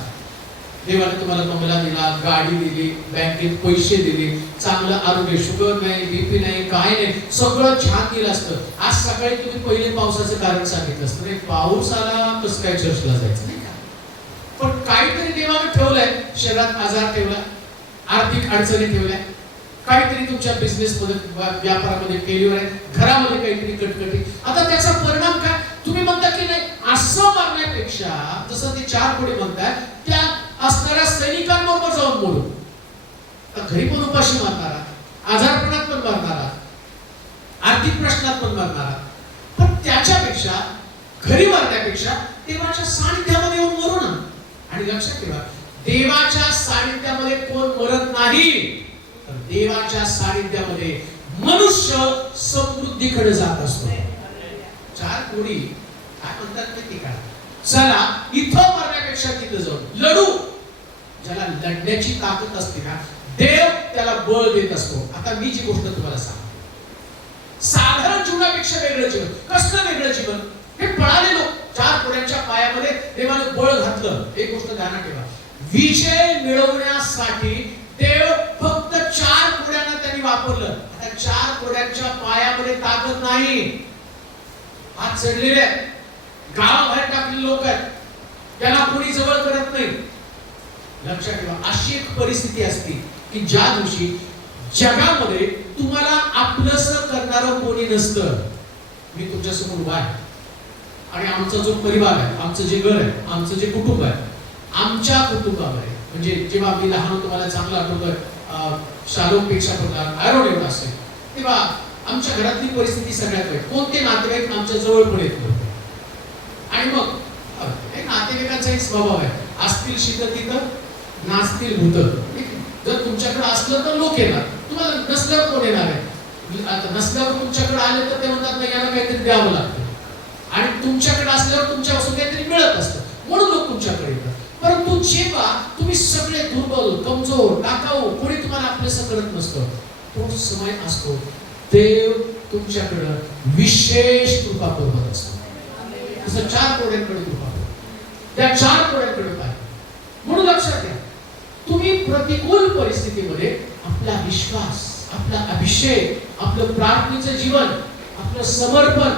देवाने तुम्हाला बंगला दिला, गाडी दिली, बँकेत पैसे दिले, चांगलं आरोग्य, शुगर नाही, बीपी नाही, काय नाही, सगळं छान दिलं असतं. आज सकाळी तुम्ही पहिले पावसाचं कारण सांगितलं असतं, नाही पाऊस आला कसं काय चर्चला जायचं नाही का? पण काहीतरी देवाने ठेवलंय, शरीरात आजार ठेवला, आर्थिक अडचणी ठेवल्या, काहीतरी तुमच्या बिझनेस मध्ये, व्यापारामध्ये फेल्युअर आहे, घरामध्ये काहीतरी कटकटी. आता त्याचा परिणाम काय? तुम्ही म्हणता की नाही असं मारण्यापेक्षा जसं ते 4 कोडे म्हणतात त्या असणाऱ्या सैनिकांबरोबर जाऊन बोलू. घरी पण उपाशी मारणारा, आजारपणात पण मारणारा, आर्थिक प्रश्नात पण मारणारा, पण त्याच्यापेक्षा घरी मारण्यापेक्षा देवाच्या सानिध्यामध्ये येऊन मरू ना. आणि लक्षात ठेवा, देवाच्या सानिध्यामध्ये कोण मरत नाही, तर देवाच्या सानिध्यामध्ये मनुष्य समृद्धीकडे जात असतो. 4 कोडी काय म्हणतात माहिती का? चला इथं मरण्यापेक्षा तिथं जाऊ लढू. ज्याला लढण्याची ताकद असते ना, देव त्याला बळ देत असतो. आता मी जी गोष्ट तुम्हाला सांगतो, साधारण जीवनापेक्षा वेगळं जीवन. कसलं वेगळं जीवन? हे पळाले लोक 4 कोड्यांच्या पायामध्ये देवाने बळ घातलं. एक गोष्ट ध्यानात ठेवा, विजय मिळवण्यासाठी देव फक्त 4 कोड्यांना त्यांनी वापरलं. आता 4 कोड्यांच्या पायामध्ये ताकद नाही. हात चढलेले आहेत, गावाबाहेर टाकलेले लोक आहेत, त्यांना कोणी जवळ करत नाही. लक्षात ठेवा, अशी एक परिस्थिती असते की ज्या दिवशी जगामध्ये तुम्हाला आपलंसं करणारं कोणी नसतं. मी तुमच्या समोर उभा आहे आणि आमचा जो परिवार आहे, आमचं जे घर आहे, आमचं जे कुटुंब आहे, आमच्या कुटुंबामध्ये म्हणजे जेव्हा मी लहान होतो मला चांगलं आठवतं, शालोकपेक्षा पण आरोड एवढा असेल तेव्हा आमच्या घरातली परिस्थिती सगळ्यात वाईट. कोणते नातेवाईक आमच्या जवळ पण येत नव्हते. आणि मग नातेवाईकांचा एक स्वभाव आहे, असतील शीत तिथं नाचतील भूत. जर तुमच्याकडे असलं तर लोक येणार, तुम्हाला नसल्यावर कोण येणार आहे? आता नसल्यावर तुमच्याकडे आले तर ते म्हणतात नाही यांना काहीतरी द्यावं लागतं, आणि तुमच्याकडे असल्यावर तुमच्यापासून काहीतरी मिळत असतं म्हणून लोक तुमच्याकडे येतात. परंतु जेव्हा तुम्ही सगळे दुर्बल, कमजोर, टाकाऊ, कोणी तुम्हाला आपलेसं करत नसतं, तो समय असतो देव तुमच्याकडे विशेष कृपा करत असतो. असं 4 कोड्यांकडे कृपा, त्या 4 कोड्यांकडे पाहिजे. म्हणून लक्षात घ्या, तुम्ही प्रतिकूल परिस्थितीमध्ये आपला विश्वास, आपला अभिषेक, आपलं प्रार्थनेचं जीवन, आपलं समर्पण,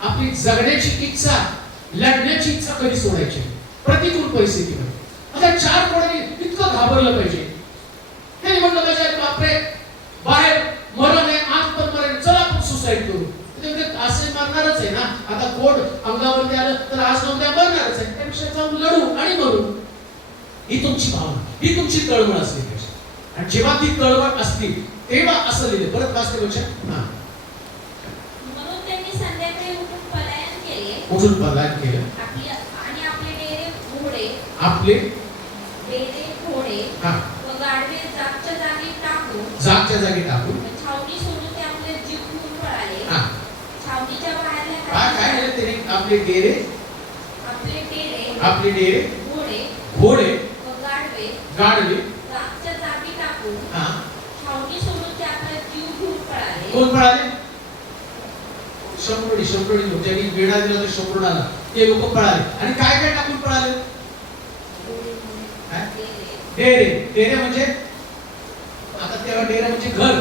आपली जगण्याची इच्छा, लढण्याची इच्छा कधी सोडायची? प्रतिकूल परिस्थितीमध्ये. आता 4 कोड्यांनी इतकं घाबरलं पाहिजे, त्यांनी म्हणलं पाहिजे बापरे बाहेर मरण आहे, आज पण मरण, चला आपण सुसाईड करू. असे मरणारच आहे ना, आता कोड अंगावरती आलं तर आज उद्या मरणारच आहे, त्यापेक्षा जाऊन लढू आणि मरू. ही तुमची भावना, ही तुमची तळमळ असली पाहिजे. आणि जेव्हा ती तळमळ असती तेव्हा असं लिहिलं. परत वाचते वचन. म्हणून त्यांनी संध्याकाळी उठून पलायन केले. उठून पलायन केलं आणि आपले डेरे घोडे व गाढवे जागच्या जागी टाकून छावणी सोडून ते आपले जीव घेऊन पळाले. छावणीच्या बाहेर काय झालं? त्याने आपले डेरे घोडे व गाढवे जागच्या जागी टाकून छावणी सोडून ते आपले जीव घेऊन पळाले. कोण पळाले? शंभरडी लोक. ज्यांनी वेढा दिला तर शंभरडाला ते लोक पळाले. आणि काय काय टाकून पळाले? डेरे म्हणजे आता तेव्हा डेरे म्हणजे घर.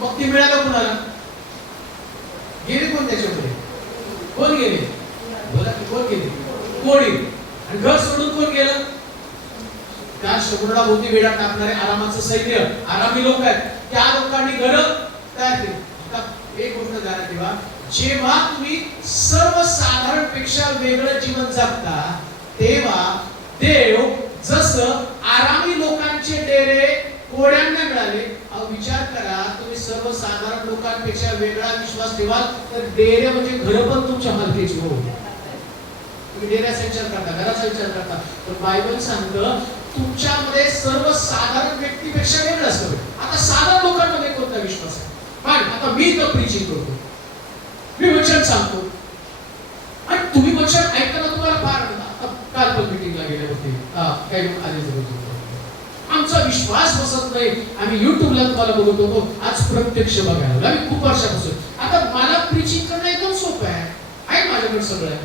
मग ते मिळालं कोणाला? गेले कोण त्याच्याकडे? कोण गेले? बोला की कोण गेले? कोणी. आणि घर सोडून कोण गेलं? त्या शंभरडा भोवती वेढा टाकणारे आरामाचं सैन्य, आरामी लोक आहेत, त्या लोकांनी घर तयार केली. आता एक गोष्ट ध्यानात ठेवा, जेव्हा तुम्ही सर्वसाधारण पेक्षा वेगळं जीवन जगता तेव्हा देव जसं आरामी लोकांचे डेरे कोड्यांना मिळाले, विचार करा तुम्ही सर्वसाधारण लोकांपेक्षा वेगळा विश्वास ठेवाल तर डेरे म्हणजे घर पण तुमच्या मालकीची हो. तुम्ही डेऱ्याचा विचार करता, घराचा विचार करता, पण बायबल सांगतं तुमच्यामध्ये सर्वसाधारण व्यक्तीपेक्षा वेगळं असतं. आता साधारण लोकांमध्ये कोणता विश्वास आहे? आता मी तर प्रीचिंग करतो, मी वचन सांगतो आणि तुम्ही वचन ऐकताना तुम्हाला फार काल पण मीटिंगला गेले होते, काही लोक आले होते, आमचा विश्वास बसत नाही, आम्ही युट्यूबला तुम्हाला बघत होतो, आज प्रत्यक्ष बघायला आम्ही खूप वर्षापासून. आता मला प्रीचिंग करणं एकदम सोपं आहे माझ्याकडे सगळं आहे,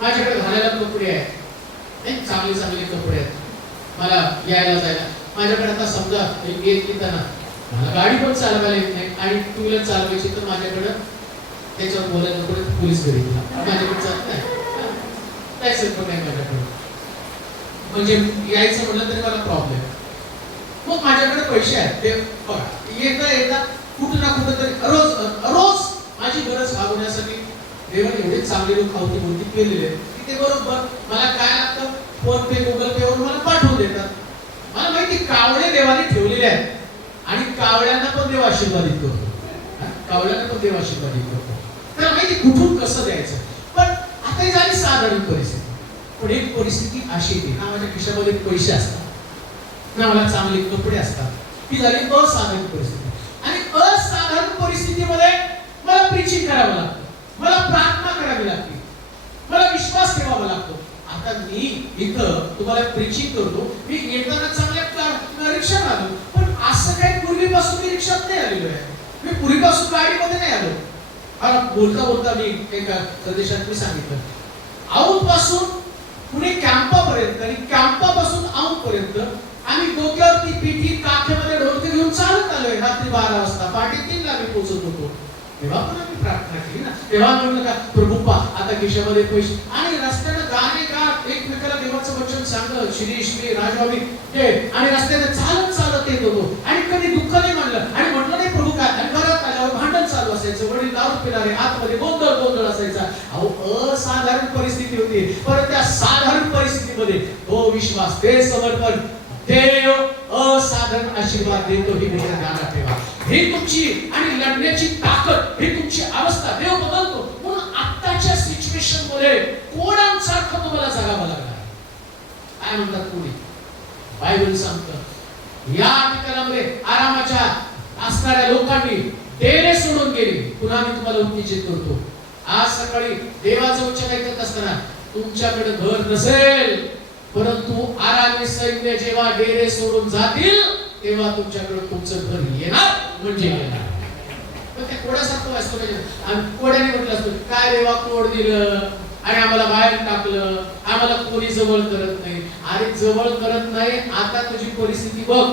माझ्याकडे घालायला कपडे आहेत, चांगले चांगले कपडे आहेत, मला यायला जायला. माझ्याकडे आता समजा येताना मला गाडी पण चालवायला येत नाही आणि टू व्हीलर चालवायची तर माझ्याकडे त्याच्यावर बोलायला पुढे पोलीस घरी माझ्याकडे चालत नाही, लायसन्स पण नाही माझ्याकडे, म्हणजे यायचं म्हटलं तरी मला प्रॉब्लेम. मग माझ्याकडे पैसे आहेत, ते बघा येता कुठं ना कुठं तरी रोज माझी गरज भागवण्यासाठी देवाने एवढे चांगले लोक खावती बोलती केलेले की ते बरोबर मला काय लागतं फोन पे गुगल पे वरून मला पाठवून देतात. मला माहिती कावळे देवाने ठेवलेले आहेत आणि कावळ्यांना पण देव आशीर्वादित करतो, कावळ्यांना पण देव आशीर्वादित करतो. तर माहिती कुठून कसं द्यायचं. पण आता ही झाली साधारण परिस्थिती. पण एक परिस्थिती अशी येते ना, माझ्या खिशामध्ये पैसे असतात ना, मला चांगले कपडे असतात, ती झाली असाधारण परिस्थिती. प्रीचिंग करावं लागतं, मला प्रार्थना करावी लागते, मला विश्वास ठेवावा लागतो. आता मी इथं तुम्हाला प्रीचिंग करतो, मी येताना चांगल्या रिक्षात आलो, पण असं काही पूर्वीपासून मी रिक्षात नाही आलेलो आहे, मी पूर्वीपासून गाडीमध्ये नाही आलो. आता बोलता बोलता मी एका प्रदेशात मी सांगितलं, औंध पासून पुणे कॅम्पापर्यंत आणि कॅम्पापासून औंध पर्यंत आम्ही डोक्यावरती पिठी काखेमध्ये ढोलके घेऊन चालत आलोय. रात्री 12 वाजता, पहाटे 3ला आम्ही पोहोचत होतो. तेव्हा पण आम्ही प्रार्थना केली ना, तेव्हा म्हणलं का प्रभू पा आता खिशामध्ये पैसे, आणि रस्त्यानं गाणे गात एकमेकाला देवाचं वचन सांगलं, शिरीष मी राजवावी ते, आणि रस्त्याने चालत चालत येत होतो. आणि कधी दुःख नाही म्हणलं, आणि म्हटलं नाही प्रभू काय, आणि घरात आल्यावर भांडण चालू असायचं, वडील दारू पिणारे, आतमध्ये गोंधळ असायचा. अहो असाधारण परिस्थिती होती, पण त्या साधारण परिस्थितीमध्ये तो विश्वास, ते समर्पण, देव असाधारण आशीर्वाद देतो, ही गोष्ट ध्यानात ठेवा. ही तुमची आणि लढण्याची ताकद, ही तुमची अवस्था देव बदलतो. म्हणून आत्ताच्या सिच्युएशन मध्ये कोणासारखं तुम्हाला जगावं लागणार. काय म्हणतात कोणी, बायबल सांगतं या ठिकाणामध्ये आरामाच्या असणाऱ्या लोकांनी डेरे सोडून गेले. पुन्हा मी तुम्हाला उत्तेजित करतो, आज सकाळी देवाचं उच्चार ऐकत असताना तुमच्याकडे घर नसेल, परंतु आरामी सैन्य जेव्हा डेरे सोडून जातील तेव्हा तुमच्याकडे तुमचं घर येणार, म्हणजे येणार. पण त्या कोड्यासारखं वाचतो पाहिजे. आणि कोड्याने म्हटलं असतं काय देवा कोड दिलं आणि आम्हाला बाहेर टाकलं, आम्हाला कोणी जवळ करत नाही. अरे जवळ करत नाही, आता तुझी परिस्थिती बघ.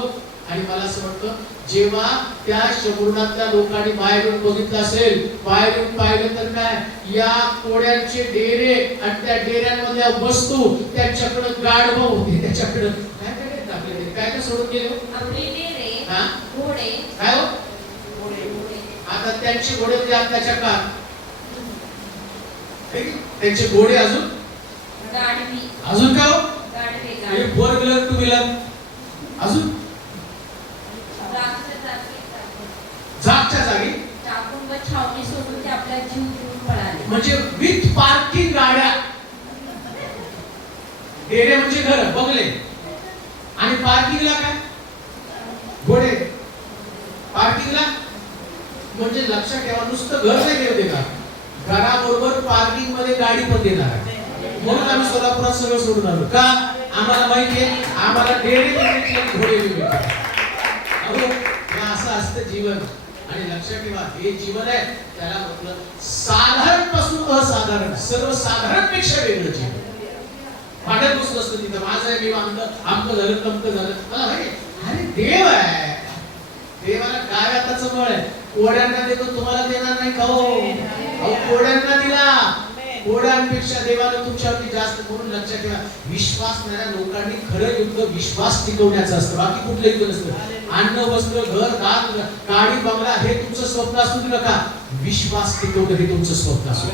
आणि मला असं वाटतं जेव्हा त्या शबुर्णातल्या लोकांनी बाहेरून बघितलं असेल, बाहेरून पाहिलं तर काय, या कोड्यांचे डेरे आणि त्या डेऱ्यांमधल्या वस्तू, त्यांच्याकडे गाढव होते, त्याच्याकडे काय काय टाकले, काय काय सोडून गेले आपले डेरे, हा घोडे, काय हो, घोडे. आता त्यांचे घोडे होते आत्ताच्या काळात, त्यांचे घोडे अजून गाढवी, अजून काय हो, गाढवे, फोर व्हीलर टू व्हीलर अजून जागच्या जागी टाकून व छावणी सोडून ते आपला जीव घेऊन पळाले. म्हणजे विथ पार्किंग गाड्या. डेरे म्हणजे घर, बंगले, आणि पार्किंगला काय, घोडे. पार्किंगला म्हणजे लक्षात ठेवा, नुसतं घर नाही देऊ दे का, घराबरोबर पार्किंग मध्ये गाडी पण देणार आहे. म्हणून आम्ही सोलापुरात सगळं सोडून आलो का, आम्हाला माहिती आहे आम्हाला डेरे घोडे मिळतात. असं असतं जीवन. आणि लक्षात ठेवा, हे जीवन आहे त्याला म्हटलं साधारण पासून असाधारण, सर्वसाधारण पेक्षा वेगळं जीवन. भांडत बसलं असतं तिथं, माझं आहे मी आमचं झालं तमकं झालं. मला अरे देव आहे, देवाला काय आताचं मळ आहे, कोड्यांना देतो तुम्हाला देणार नाही का हो, कोड्यांना दिला, कोड्यांपेक्षा देवाला तुमच्यावरती जास्त. म्हणून लक्षात ठेवा, विश्वासणाऱ्या लोकांनी खरं युद्ध विश्वास टिकवण्याचं असतं, बाकी कुठलं युद्ध नसतं. अन्न वस्त्र घर दार गाडी बंगला हे तुमचं स्वप्न असू नका, विश्वास टिकवणं हे तुमचं स्वप्न असू.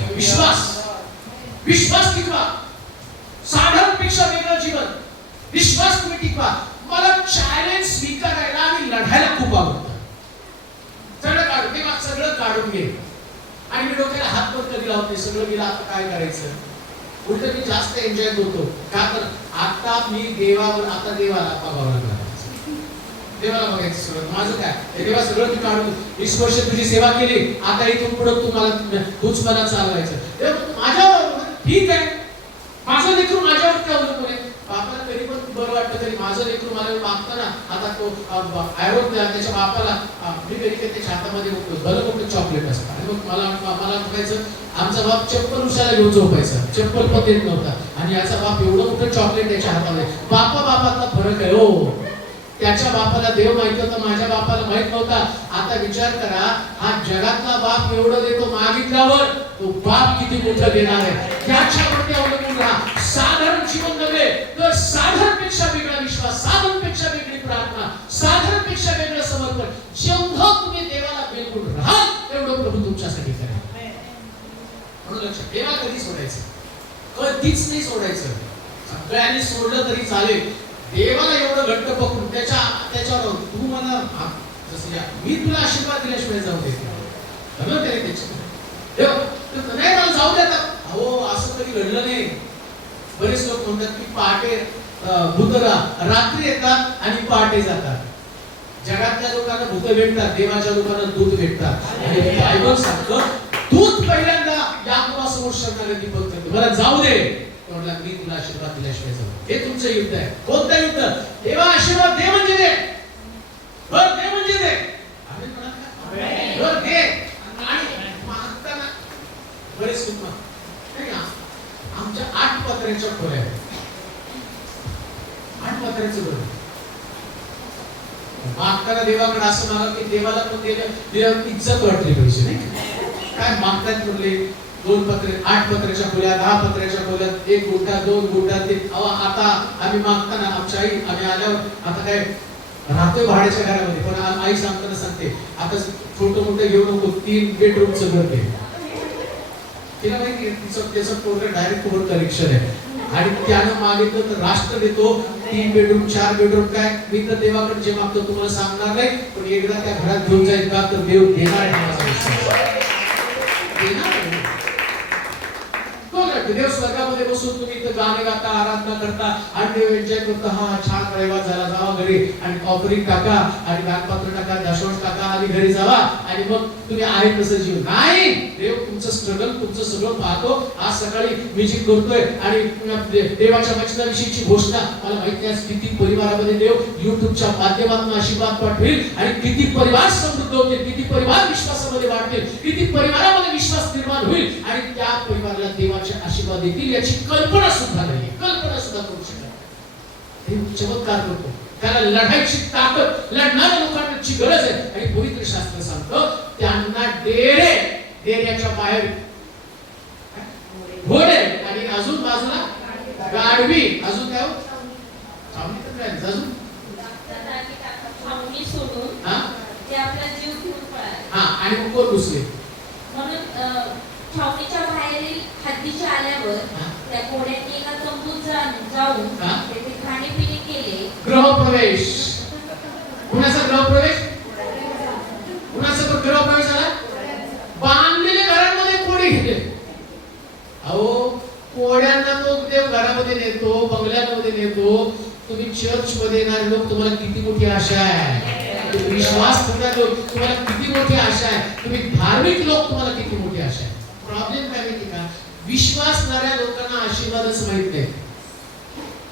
विश्वास टिकवा, साधारण पेक्षा वेगळं जीवन, विश्वास तुम्ही टिकवा. मला चॅलेंज स्वीकारायला आणि लढायला खूप आवडतं. सगळं काढून तेव्हा सगळं काढून घे, आणि मी डोक्याला हात पण कधी लावत नाही, सगळं गेलं आता काय करायचं. उलट मी जास्त एन्जॉय करतो, का तर आता मी देवावर, आता देवाला बघावं लागणार, देवाला बघायचं सगळं. माझं काय देवा सगळं तू काढून 20 वर्ष तुझी सेवा केली, आता इथून पुढे तूच मला चालवायचं. माझ्यावर ठीक आहे, माझं लेकरू माझ्यावरती अवलंबून आहे. बापाला कधी पण बरं वाटतं तरी माझं लेकरू मला मागताना, आता तो आयरोप त्याच्या बापाला मी कधी त्याच्या हातामध्ये भलं मोठं चॉकलेट असतं, आणि मग मला बघायचं आमचा बाप चप्पल उशाला घेऊन झोपायचा, चप्पल पण देत नव्हता, आणि याचा बाप एवढं मोठं चॉकलेट त्याच्या हातामध्ये. बापातला फरक आहे हो. त्याच्या बापाला देव माहित होता, माझ्या बापाला माहित नव्हता. आता विचार करा, हा जगातला बाप एवढं देतो, मागितल्यावर तो बाप किती मोठं देणार आहे. त्याच्यावरती अवलंबून राहा. साधारण जीवन नव्हे तर साधारण पेक्षा वेगळा विश्वास, साधारण पेक्षा वेगळी प्रार्थना, साधारण पेक्षा वेगळं समर्पण. जेवढं तुम्ही देवाला बिलकुल राहाल तेवढं प्रभू तुमच्यासाठी करेल. म्हणून लक्षात, देवाला कधी सोडायचं, कधीच नाही सोडायचं. सगळ्यांनी सोडलं तरी चालेल, देवाला एवढं घट्ट पकडून त्याच्यावर तू मला जसं मी तुला आशीर्वाद दिल्याशिवाय जाऊ देते नाही, मला जाऊ देतात. अहो असं कधी घडलं नाही. बरेच लोक म्हणतात की पहाटे भूत रात्री येतात आणि पहाटे जातात. जगातल्या लोकांना भूत भेटतात, देवाच्या लोकांना दूत भेटतात. आणि बायबल सांगतं तूच पहिल्यांदा याकोबासमोर शरणागती पत्करतो, मला जाऊ दे. तो म्हणाला मी तुला आशीर्वाद दिल्याशिवाय जाऊ. हे तुमचं युद्ध आहे. कोणतं युद्ध? देवा आशीर्वाद दे म्हणजे दे, बर दे म्हणजे दे. आम्ही म्हणा बर दे. आणि मागताना बरेच लोक आमच्या 8 पत्र्याच्या खोल्या आहेत. 8 पत्र्याचं घर. मागताना देवाकडे असं मागा की देवाला पण दिल्यावर इज्जत वाटली पाहिजे, नाही काय मागतात म्हणले 2 पत्रे, 8 पत्र्याच्या खोल्या, 10 पत्र्याच्या खोल्यात, 1 गोठा 2 गोठा. ते आता आम्ही मागताना आमच्या आई आम्ही आल्यावर आता काय राहतोय भाड्याच्या घरामध्ये, पण आई सांगताना सांगते आता छोटं मोठं घेऊ नको, 3 बेडरूमचं घर घे. तिला माहिती तिचं त्याचं पोरगं डायरेक्ट कोर्ट कनेक्शन आहे आणि त्यानं मागितलं तर राष्ट्र देतो. 3 बेडरूम 4 बेडरूम काय मी तर देवाकडे जे मागतो तुम्हाला सांगणार नाही, पण एकदा त्या घरात घेऊन जाईल का तर देव देणार आहे. माझा विश्वास देणार. देव स्वर्गामध्ये बसून तुम्ही इथं गाणे गाता, आराधना करता आणि देव एन्जॉय करता, हा छान रविवार झाला, जावा घरी आणि ऑफरिंग टाका आणि दानपात्र टाका, दशवांश टाका आणि घरी जावा आणि मग तुम्ही आहे तसं जीवन. नाही, देव तुमचं स्ट्रगल तुमचं सगळं पाहतो. आज सकाळी म्युझिक करतोय आणि देवाच्या वचनाविषयीची घोषणा मला माहिती आहे किती परिवारामध्ये देव युट्यूबच्या माध्यमातून आशीर्वाद पाठवेल आणि किती परिवार समृद्ध होतील, किती परिवार विश्वासामध्ये वाढतील, किती परिवारामध्ये विश्वास निर्माण होईल आणि त्या परिवाराला देवाचे आशीर्वाद येतील याची कल्पना सुद्धा नाही, कल्पना सुद्धा करू शकत नाही. देव चमत्कार करतो. त्याला लढायची ताकद, लढणाऱ्या लोकांची गरज आहे. आणि पवित्र शास्त्र सांगतं त्यांना डेऱ्याच्या बाहेर घोडे आणि अजून बाजूला गाढवी, अजून काय छावणी तर काय अजून छावणी सोडून ते आपला जीव घेऊन पळाले. आणि मग कोण घुसले म्हणून छावणीच्या बाहेरील हद्दीच्या आल्यावर त्या घोड्यांनी एका तंबूत जाऊन तेथे खाणेपिणे केले. गृहप्रवेश. कुणाचा गृहप्रवेश? कुणाचा तो गृहप्रवेश झाला? बांधलेल्या घरांमध्ये कोणी घेतले. अहो कोड्यांना तो देव घरामध्ये नेतो, बंगल्यामध्ये नेतो. तुम्ही चर्च मध्ये येणारे लोक तुम्हाला किती मोठी आशा आहे, विश्वास ठेवणारे लोक तुम्हाला किती मोठी आशा आहे, तुम्ही धार्मिक लोक तुम्हाला किती मोठी आशा आहे. प्रॉब्लेम काय माहिती का? विश्वासणाऱ्या लोकांना आशीर्वादच माहित नाही.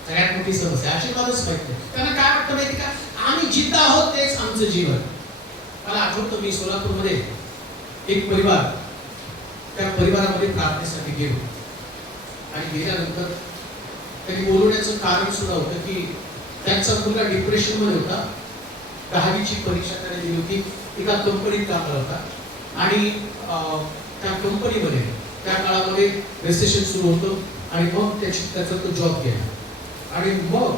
सगळ्यात मोठी समस्या आशीर्वादच माहित नाही. त्यांना काय वाटतं माहिती का? आम्ही जिथं आहोत तेच आमचं जीवन. मला आठवतं मी सोलापूरमध्ये एक परिवार, त्या परिवारामध्ये प्रार्थनेसाठी गेलो आणि गेल्यानंतर त्यांनी बोलवण्याचं कारण सुद्धा होतं की त्यांचा मुलगा डिप्रेशन मध्ये होता. 10वीची परीक्षा त्याने दिली होती. एका कंपनीत कामाला होता आणि त्या कंपनीमध्ये त्या काळामध्ये रिसेशन सुरू होतं आणि मग त्याचा तो जॉब गेला आणि मग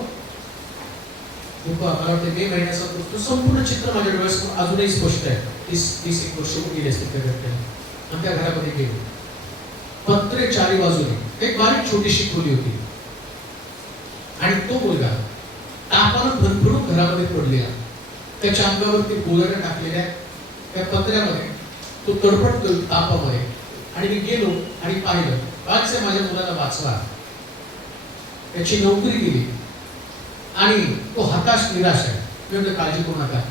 मला वाटतं मे महिन्याचा तो संपूर्ण चित्र माझ्या डोळ्यासमोर अजूनही स्पष्ट आहे. 30-31 वर्ष गेली असते त्या घरात आणि त्या घरामध्ये गेलो. पत्रे चारी बाजूने एक बारीक छोटीशी खोली होती आणि तो मुलगा तापानं भरभरून घरामध्ये पडलेला. त्याच्या अंगावरती गोळ्या टाकलेल्या त्या पत्र्यामध्ये तो तडफडतो तापामध्ये. आणि मी गेलो आणि पाहिलं बादशा माझ्या मुलाला वाचवा. त्याची नोकरी गेली आणि तो हताश निराश आहे. मी म्हटलं काळजी करू नका.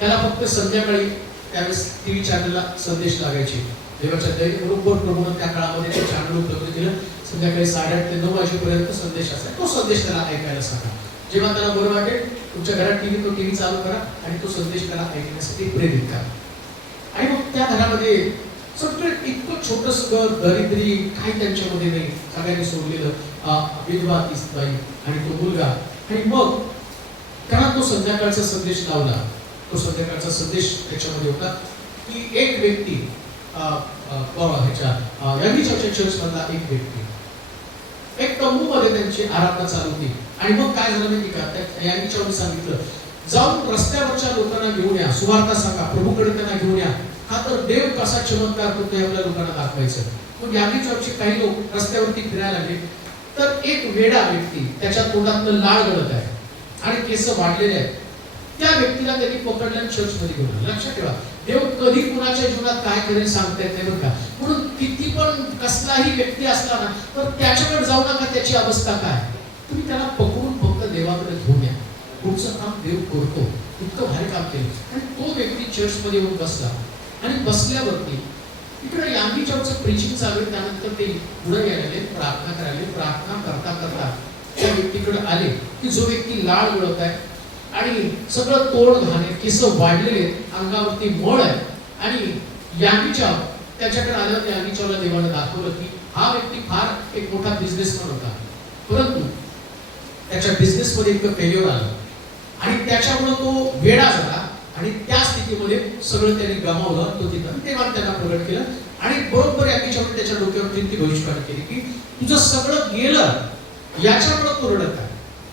त्याला फक्त संध्याकाळी त्यावेळेस टीव्ही चॅनलला संदेश लागायचे. देवाच्या दयेबरोबर प्रभूने त्या काळामध्ये ते चॅनल उपलब्ध केलं. संध्याकाळी 8:30 ते 9 वाजेपर्यंत संदेश असायचा. तो संदेश त्याला ऐकायला सांगा. जेव्हा त्याला बरं वाटेल तुमच्या घरात तो टीव्ही चालू करा आणि तो संदेश त्याला ऐकण्यासाठी प्रेरित करा. आणि मग त्या घरामध्ये सगळं इतकं छोटस घर, दरिद्री काही त्यांच्यामध्ये नाही, सगळ्यांनी सोडलेलं, विधवा बाई आणि तो मुलगा. आणि मग त्याला तो संध्याकाळचा संदेश लावला. तो संध्याकाळचा संदेश त्याच्यामध्ये होता की एक व्यक्ती यांनीच्या चर्च मधला एक व्यक्ती एक तंबू मध्ये त्यांची आराधना चालू होती. आणि मग काय झालं माहिती का? यांनीच्या सांगितलं जाऊन रस्त्यावरच्या लोकांना घेऊन या, सुवार्ता सांगा, प्रभूकडे त्यांना घेऊन या. हा तर देव कसा चमत्कार करतोय आपल्या लोकांना दाखवायचं. मग यांनीच्या काही लोक रस्त्यावरती फिरायला लागले तर एक वेडा व्यक्ती त्याच्या तोंडातनं लाळ गळत आहे आणि केस वाढलेले आहेत. त्या व्यक्तीला त्यांनी पकडलं चर्च मध्ये घेऊन. लक्षात ठेवा, देव कधी कुणाच्या जीवनात काय करेल सांगता येत नाही बरं का. म्हणून किती पण कसलाही व्यक्ती असला ना तर त्याच्याकडे जाऊ नका, त्याची अवस्था काय. तुम्ही त्याला पकडून फक्त देवाकडे घेऊन या. पुढचं काम देव करतो. इतकं भारी काम केलं. आणि तो व्यक्ती चर्च मध्ये येऊन बसला आणि बसल्यावरती इकडे यांनी जेव्हा प्रीचिंग चालू आहे त्यानंतर ते पुढे गेलेले प्रार्थना करायला, प्रार्थना करता करता त्या व्यक्तीकडे आले की जो व्यक्ती लाळ गळत आहे आणि सगळं तोड घाणे, केस वाढलेले, अंगावरती मळ आहे आणि यांनीच्या त्याच्याकडे आलं. त्या यांनीच्याला देवाने दाखवलं की हा व्यक्ती फार एक मोठा बिझनेसमॅन होता, परंतु त्याच्या बिझनेस मध्ये एक फेल्युअर आलं आणि त्याच्यामुळे तो वेडा झाला आणि त्या स्थितीमध्ये सगळं त्याने गमावलं. तो तिथं तेव्हा त्यांना प्रगट केलं आणि बरोबर यांनीच्यावर त्याच्या डोक्यावर ती भविष्यवाणी केली की तुझं सगळं गेलं याच्यामुळे तू रडत आहे,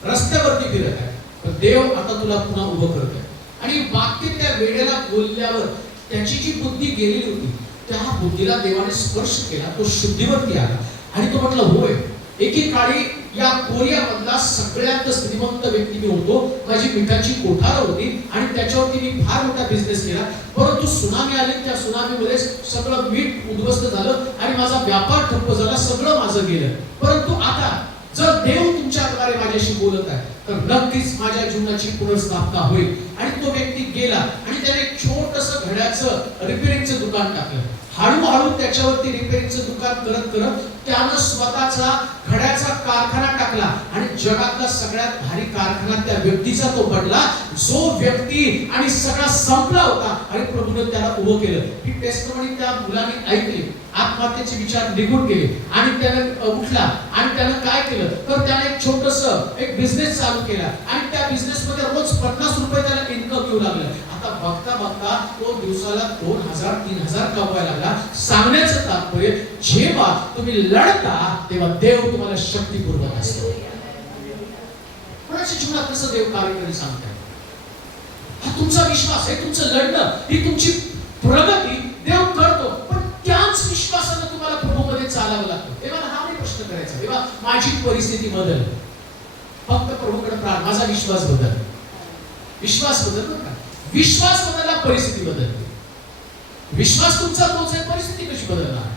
रस्त्यावरती फिरत आहे, पण देव आता तुला पुन्हा उभं करतोय. आणि वाक्य त्या वेळेला बोलल्यावर त्याची जी बुद्धी गेलेली होती त्या बुद्धीला देवाने स्पर्श केला, तो शुद्धीवरती आला आणि तो म्हटला होय, एकेकाळी या कोरियामधला सगळ्यात श्रीमंत व्यक्ती मी होतो, माझी मिठाची कोठार होती आणि त्याच्यावरती मी फार मोठा बिझनेस केला, परंतु सुनामी आली, त्या सुनामीमध्ये सगळं मीठ उद्ध्वस्त झालं आणि माझा व्यापार ठप्प झाला, सगळं माझं गेलं. परंतु आता जर देव तुमच्याद्वारे माझ्याशी बोलत आहे तर नक्कीच माझ्या जीवनाची पुनर्स्थापना होईल. आणि तो व्यक्ती गेला आणि त्याने एक छोटंसं घड्याचं रिपेअरिंगचं दुकान टाकलं. हळूहळू त्याच्यावरती रिपेअरिंगचं दुकान करत करत त्यानं स्वतःचा घड्याचा कारखाना टाकला आणि जगातला सगळ्यात भारी कारखाना त्या व्यक्तीचा तो बनला, जो व्यक्ती आणि सगळा संपला होता आणि प्रभूने त्याला उभं केलं. ही टेस्टमनी त्या मुलाने ऐकली, आत्महत्येचे विचार निघून गेले आणि त्याने उठला आणि त्याने काय केलं तर त्याने एक छोटंसं एक बिझनेस चालू केला आणि त्या बिझनेस मध्ये रोज 50 रुपये त्याला इन्कम येऊ लागलं. आता बघता बघता तो दिवसाला 2000-3000 कमवायला लागला. सांगण्याचं तात्पर्य जेव्हा तुम्ही लढता तेव्हा देव तुम्हाला शक्ती पुरवत असतो. कोणाच्या जीवनात कसं देव कार्य करेल सांगताय? हा तुमचा विश्वास आहे, तुमचं लढणं, ही तुमची प्रगती देव करतो, पण त्याच विश्वासानं तुम्हाला प्रभूमध्ये चालावं लागतं. तेव्हा हा नाही प्रश्न करायचा तेव्हा माझी परिस्थिती बदल, फक्त प्रभूकडे प्रार्थना, माझा विश्वास बदल. विश्वास बदल बरं का, विश्वास बदलला परिस्थिती बदलते. विश्वास तुमचा तोच आहे, परिस्थिती कशी बदलणार?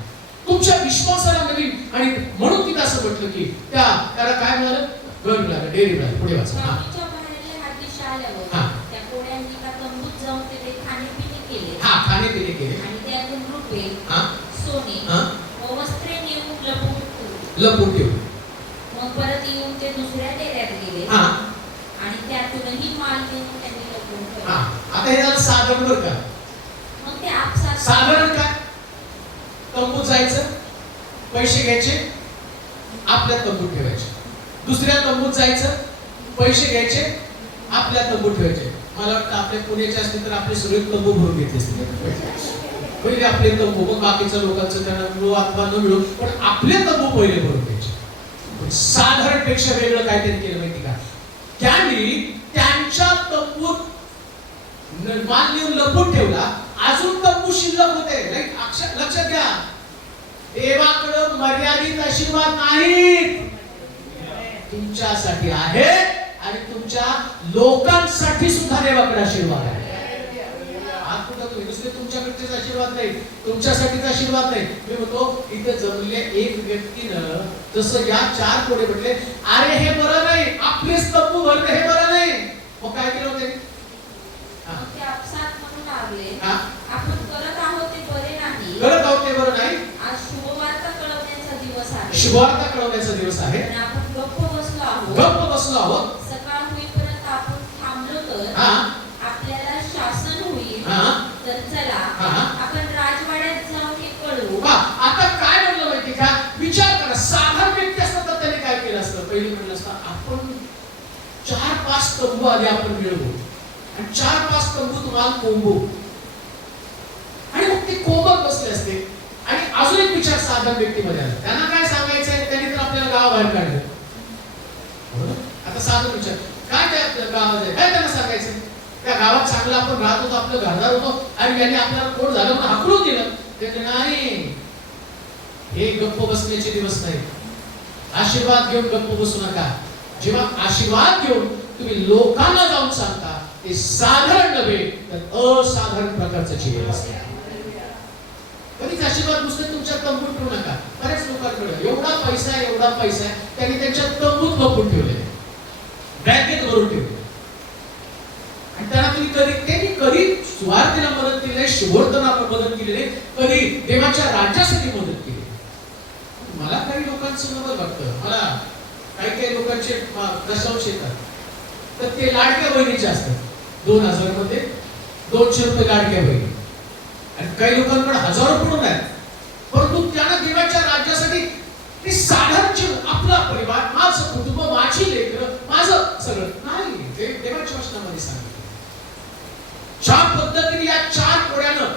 तुमच्या विश्वासाला नवीन. आणि म्हणून तिथं असं म्हटलं की त्याला काय मिळालं? घर मिळालं, डेअरी मिळाली. पुढे वाचा. स्वामीच्या बाहेरले हातीशी आल्यावर त्या कोड्यांनी का तंबूत जाऊन ते खाणेपिणे केले. खाणेपिणे केले आणि त्यातून रुपये, सोने व वस्त्रे नेऊन लपून ठेवले. मग परत येऊन ते दुसऱ्या डेऱ्यात गेले आणि त्यातूनही माल नेऊन त्यांनी लपून ठेवला. आता हे झालं साधारण बरं का. मग ते आपसात साधारण काय? तंबूत जायचं, पैसे घ्यायचे, आपल्या तंबूत ठेवायचे. दुसऱ्या तंबूत जायचं, पैसे घ्यायचे, आपल्या तंबूत ठेवायचे. मला वाटतं आपल्या पुण्याचे असतील तर आपले सगळे तंबू भरून घेतले असतील. पहिले आपले तंबू, मग बाकीच्या लोकांचं त्यांना मिळू अथवा न मिळू, पण आपले तंबू पहिले भरून घ्यायचे. साधारण पेक्षा वेगळं काय त्यांनी केलं माहिती का? त्यांनी त्यांच्या तंबूत माल नेऊन लपून ठेवला, अजून तंबू शिल्लक होते. लक्षात घ्या, देवाकडे मर्यादित आशीर्वाद नाही, तुमच्यासाठी आहे आणि तुमच्या लोकांसाठी सुद्धा देवाकडे आशीर्वाद आहे. तुमच्याकडचेच आशीर्वाद नाही, तुमच्यासाठीच आशीर्वाद नाही. मी म्हणतो इथे जमले एक व्यक्तीनं जसं या 4 कोडे म्हटले, अरे हे बरं नाही, आपलेच तंबू भरले, हे बरं नाही. मग काय केलं होते? ते आपसात म्हणून लागले, आपण करत आहोत ते बरे नाही, करत आहोत ते बरं नाही. आज शुभवार्ता कळवण्याचा दिवस आहे, शुभवार्ता कळवण्याचा दिवस आहे. आणि आपण गप्प बसलो आहोत, गप्प बसलो आहोत. सकाळ होईपर्यंत आपण थांबलो तर आपल्याला शासन होईल. तर चला आपण राजवाड्यात जाऊन हे कळवू. आता काय म्हणलं माहिती का? विचार करा, साधारण व्यक्ती असतं तर त्याने काय केलं असतं? पहिले म्हणलं असतं आपण 4-5 तंबू आधी आपण मिळवू आणि 4-5 तंबू तुम्हाला कोंबू, आणि मग ते कोंबत बसले असते. आणि अजून एक विचार साधारण व्यक्तीमध्ये आला, त्यांना काय सांगायचंय? त्यांनी तर आपल्याला गावाबाहेर काढलं. आता साधारण विचार काय त्या गावात आहे, काय त्यांना सांगायचं? त्या गावात चांगलं आपण राहत होतो, आपलं घरदार होतो आणि यांनी आपल्याला कोण झालं म्हणून हाकलून दिलं. ते नाही, हे गप्प बसण्याचे दिवस नाही. आशीर्वाद घेऊन गप्प बसू नका. जेव्हा आशीर्वाद घेऊन तुम्ही लोकांना जाऊन सांगता, ते साधारण नव्हे तर असाधारण प्रकारचं जीवन असते. कधीच आशीर्वाद नुसते तुमच्या तंबूत ठेवू नका. बऱ्याच लोकांकडे एवढा पैसा आहे, त्यांनी त्यांच्या तंबूत लपून ठेवले, बँकेत भरून ठेवले. आणि आणि त्यांना तुम्ही कधी सुवार्तेला मदत केली नाही, शुभवर्तनाला मदत केली नाही, कधी देवाच्या राज्यासाठी मदत केली. मला काही लोकांचं मदत वाटतं, मला काही लोकांचे दशांश येतात, तर ते लाडक्या बहिणीचे असतात. 2000 मध्ये 200 रुपये लाडक्या बहिणी, आणि काही लोकांकडे हजारो पडून आहेत, परंतु त्यांना देवाच्या राज्यासाठी ते साधारण जीवन, आपला परिवार, माझं कुटुंब, माझी लेकरं, माझं सगळं नाही. ते देवाच्या वचनामध्ये सांगितलं. ज्या पद्धतीने या 4 कोड्यानं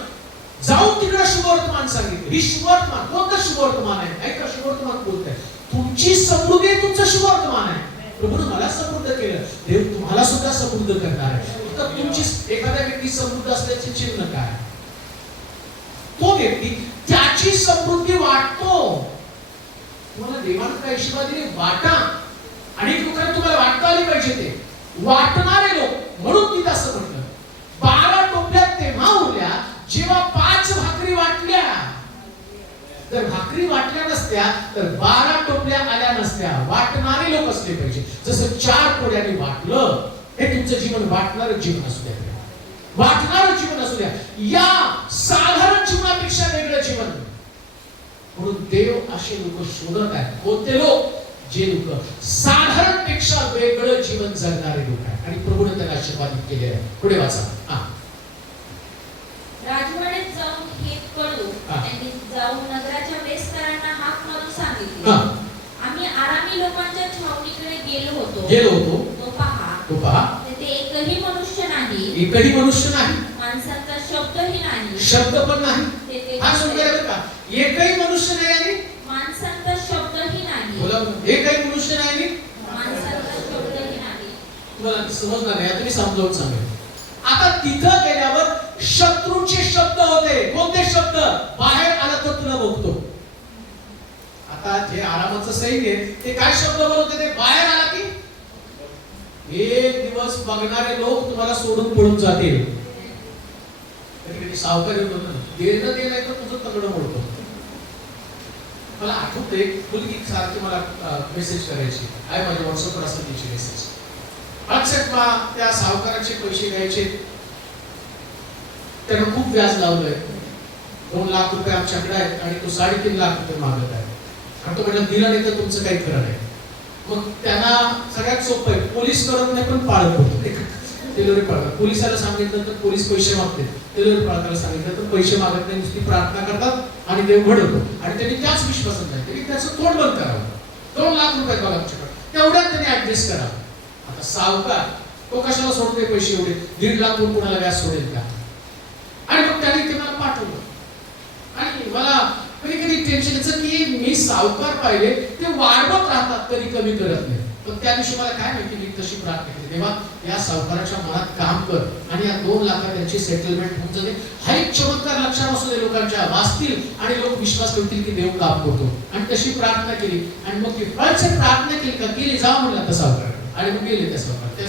जाऊन तिकडे शुभवर्तमान सांगितलं. ही शुभवर्तमान, कोणतं शुभवर्तमान आहे? ऐका, शुभवर्तमान बोलत आहे, तुमची समृद्धी आहे, तुमचं शुभवर्तमान आहे. प्रभूने मला समृद्ध केलं, देव तुम्हाला सुद्धा समृद्ध करणार आहे. तर तुमची एखाद्या व्यक्ती समृद्ध असल्याचे चिन्ह काय? तो व्यक्ती त्याची समृद्धी वाटतो. तुम्हाला देवानं काय आशीर्वाद वाटा. अनेक लोकांना तुम्हाला वाटता आली पाहिजे, ते वाटणारे लोक. म्हणून तिथं असं म्हटलं, 12 टोपल्या तेव्हा उरल्या जेव्हा 5 भाकरी वाटल्या. जर भाकरी वाटल्या नसत्या तर 12 टोपल्या आल्या नसत्या. वाटणारे लोक असले पाहिजे. जसं 4 कोड्यांनी वाटलं, हे तुमचं जीवन वाटणारं जीवन असू द्या, वाटणारं जीवन असू द्या. या साधारण जीवनापेक्षा वेगळं जीवन. म्हणून देव असे लोक शोधत आहेत. कोणते लोक? जे लोक साधारण पेक्षा वेगळं जीवन जगणारे लोक आहेत. आणि प्रभूने त्यांना आशीर्वादित केले आहे. पुढे वाचा. राजवाड्यात जाऊन हे कळू, त्यांनी जाऊन नगराच्या बेस्तारांना हाक मारून सांगितले, आम्ही आरामी लोकांच्या छावणीकडे गेलो होतो. तो पहा तेथे एकही मनुष्य नाही, माणसाचा शब्दही नाही. शब्द पण नाही. हा सुंदर आहे का? एकही मनुष्य नाही आणि माणसाचा शब्दही नाही. बोला, एकही मनुष्य नाही, माणसाचा शब्दही नाही. तुम्हाला समजणार नाही, तुम्ही समजावून सांगा. आता तिथं गेल्यावर शत्रूचे शब्द होते. कोणते शब्द? बाहेर आला तर तुला बघतो. आता जे आरामाचं सैन्य ते काय शब्द बोलत होते? बाहेर आला की एक दिवस बघणारे लोक तुम्हाला सोडून पळून जातील. कधी सावकारी होतो ना, देणं ते नाही तर तुझं तगडं मोडतो. मला आठवते, मुलगी सारखी मला मेसेज करायची, आहे माझ्या व्हॉट्सअपवर असं तिची मेसेज. अक्षरशः त्या सावकाराचे पैसे घ्यायचे, त्यानं खूप व्याज लावलंय. 2 लाख रुपये आमच्याकडे आहेत आणि तो 3.5 लाख रुपये मागत आहे. आणि तो म्हटलं दिला नाही तर तुमचं काही खरं नाही. मग त्यांना सगळ्यात सोपं आहे, पोलीस करत नाही पण पाळत होतो. टेलरी पाळतात. पोलिसाला सांगितलं तर पोलीस पैसे मागते, टेलरी पाळताना सांगितलं तर पैसे मागत नाही, नुसती प्रार्थना करतात आणि देव घडवतो. आणि त्यांनी त्याच विश्वासात नाही, त्यांनी त्याचं तोंड बंद करावं. 2 लाख रुपये बघा आमच्याकडे, तेवढ्यात त्यांनी ऍडजस्ट करावं. आता सावकार तो कशाला सोडते पैसे एवढे? 1.5 लाख कोणाला व्याज सोडेल का? आणि मग त्यांनी ते मला पाठवलं. आणि मला कधी कधी टेन्शन यायचं की मी सावकार पाहिले ते वाढवत राहतात, कधी कमी करत नाही. पण त्या दिवशी मला काय माहिती, मी तशी प्रार्थना केली, तेव्हा या सावकाराच्या मनात काम कर आणि या 2 लाखात त्यांची सेटलमेंट होऊन जाते. हा एक चमत्कार लक्षात असू दे, लोकांच्या वाचतील आणि लोक विश्वास ठेवतील की देव काम करतो. आणि तशी प्रार्थना केली. आणि मग ती फळसे प्रार्थना केली का? केली, जा म्हणलं आता सावकार. आणि मग गेले त्या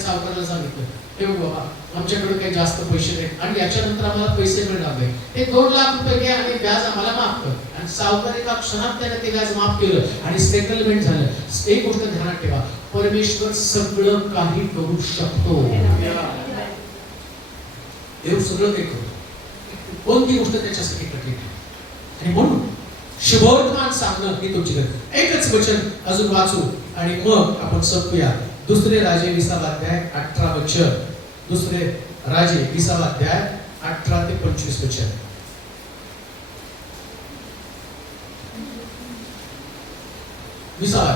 सावकाराला सांगितलं, हे बाबा आमच्याकडे काही जास्त पैसे नाहीत आणि याच्यानंतर आम्हाला पैसे मिळणार नाही, ते 2 लाख रुपये घे आणि व्याज आम्हाला माफ कर. आणि सावकार एका क्षणात त्याने ते व्याज माफ केलं आणि सेटलमेंट झालं. एक गोष्ट ध्यानात ठेवा, परमेश्वर सगळं काही करू शकतो. देव सगळं काही करतो, कोणती गोष्ट त्याच्यासाठी कठीण नाही. आणि म्हणून शुभवर्तमान सांगणं ही तुमची गरज. एकच वचन अजून वाचू आणि मग आपण संपूया. 2 राजे 20 अध्याय 18 वचन. 2 राजे 20 अध्याय 18 ते 25 वचन. विसावा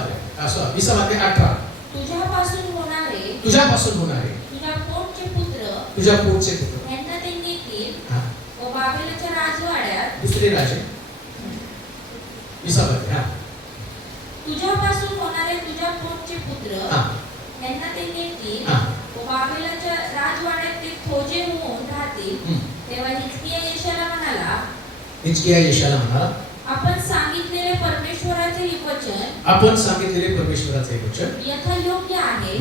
अध्याय 18. तुझ्यापासून होणारे तुझ्या पोटचे पुत्र यांना ते नेतील व बाबेलच्या राजवाड्यात. 2 राजे 20 अध्याय. तुझ्यापासून होणारे तुझ्या पोटचे पुत्र यांना ते नेतील व बाबेलच्या राजवाड्यात ते खोजे होऊन राहतील. तेव्हा हिजकिया यशाला म्हणाला, आपण सांगितलेले परमेश्वराचे वचन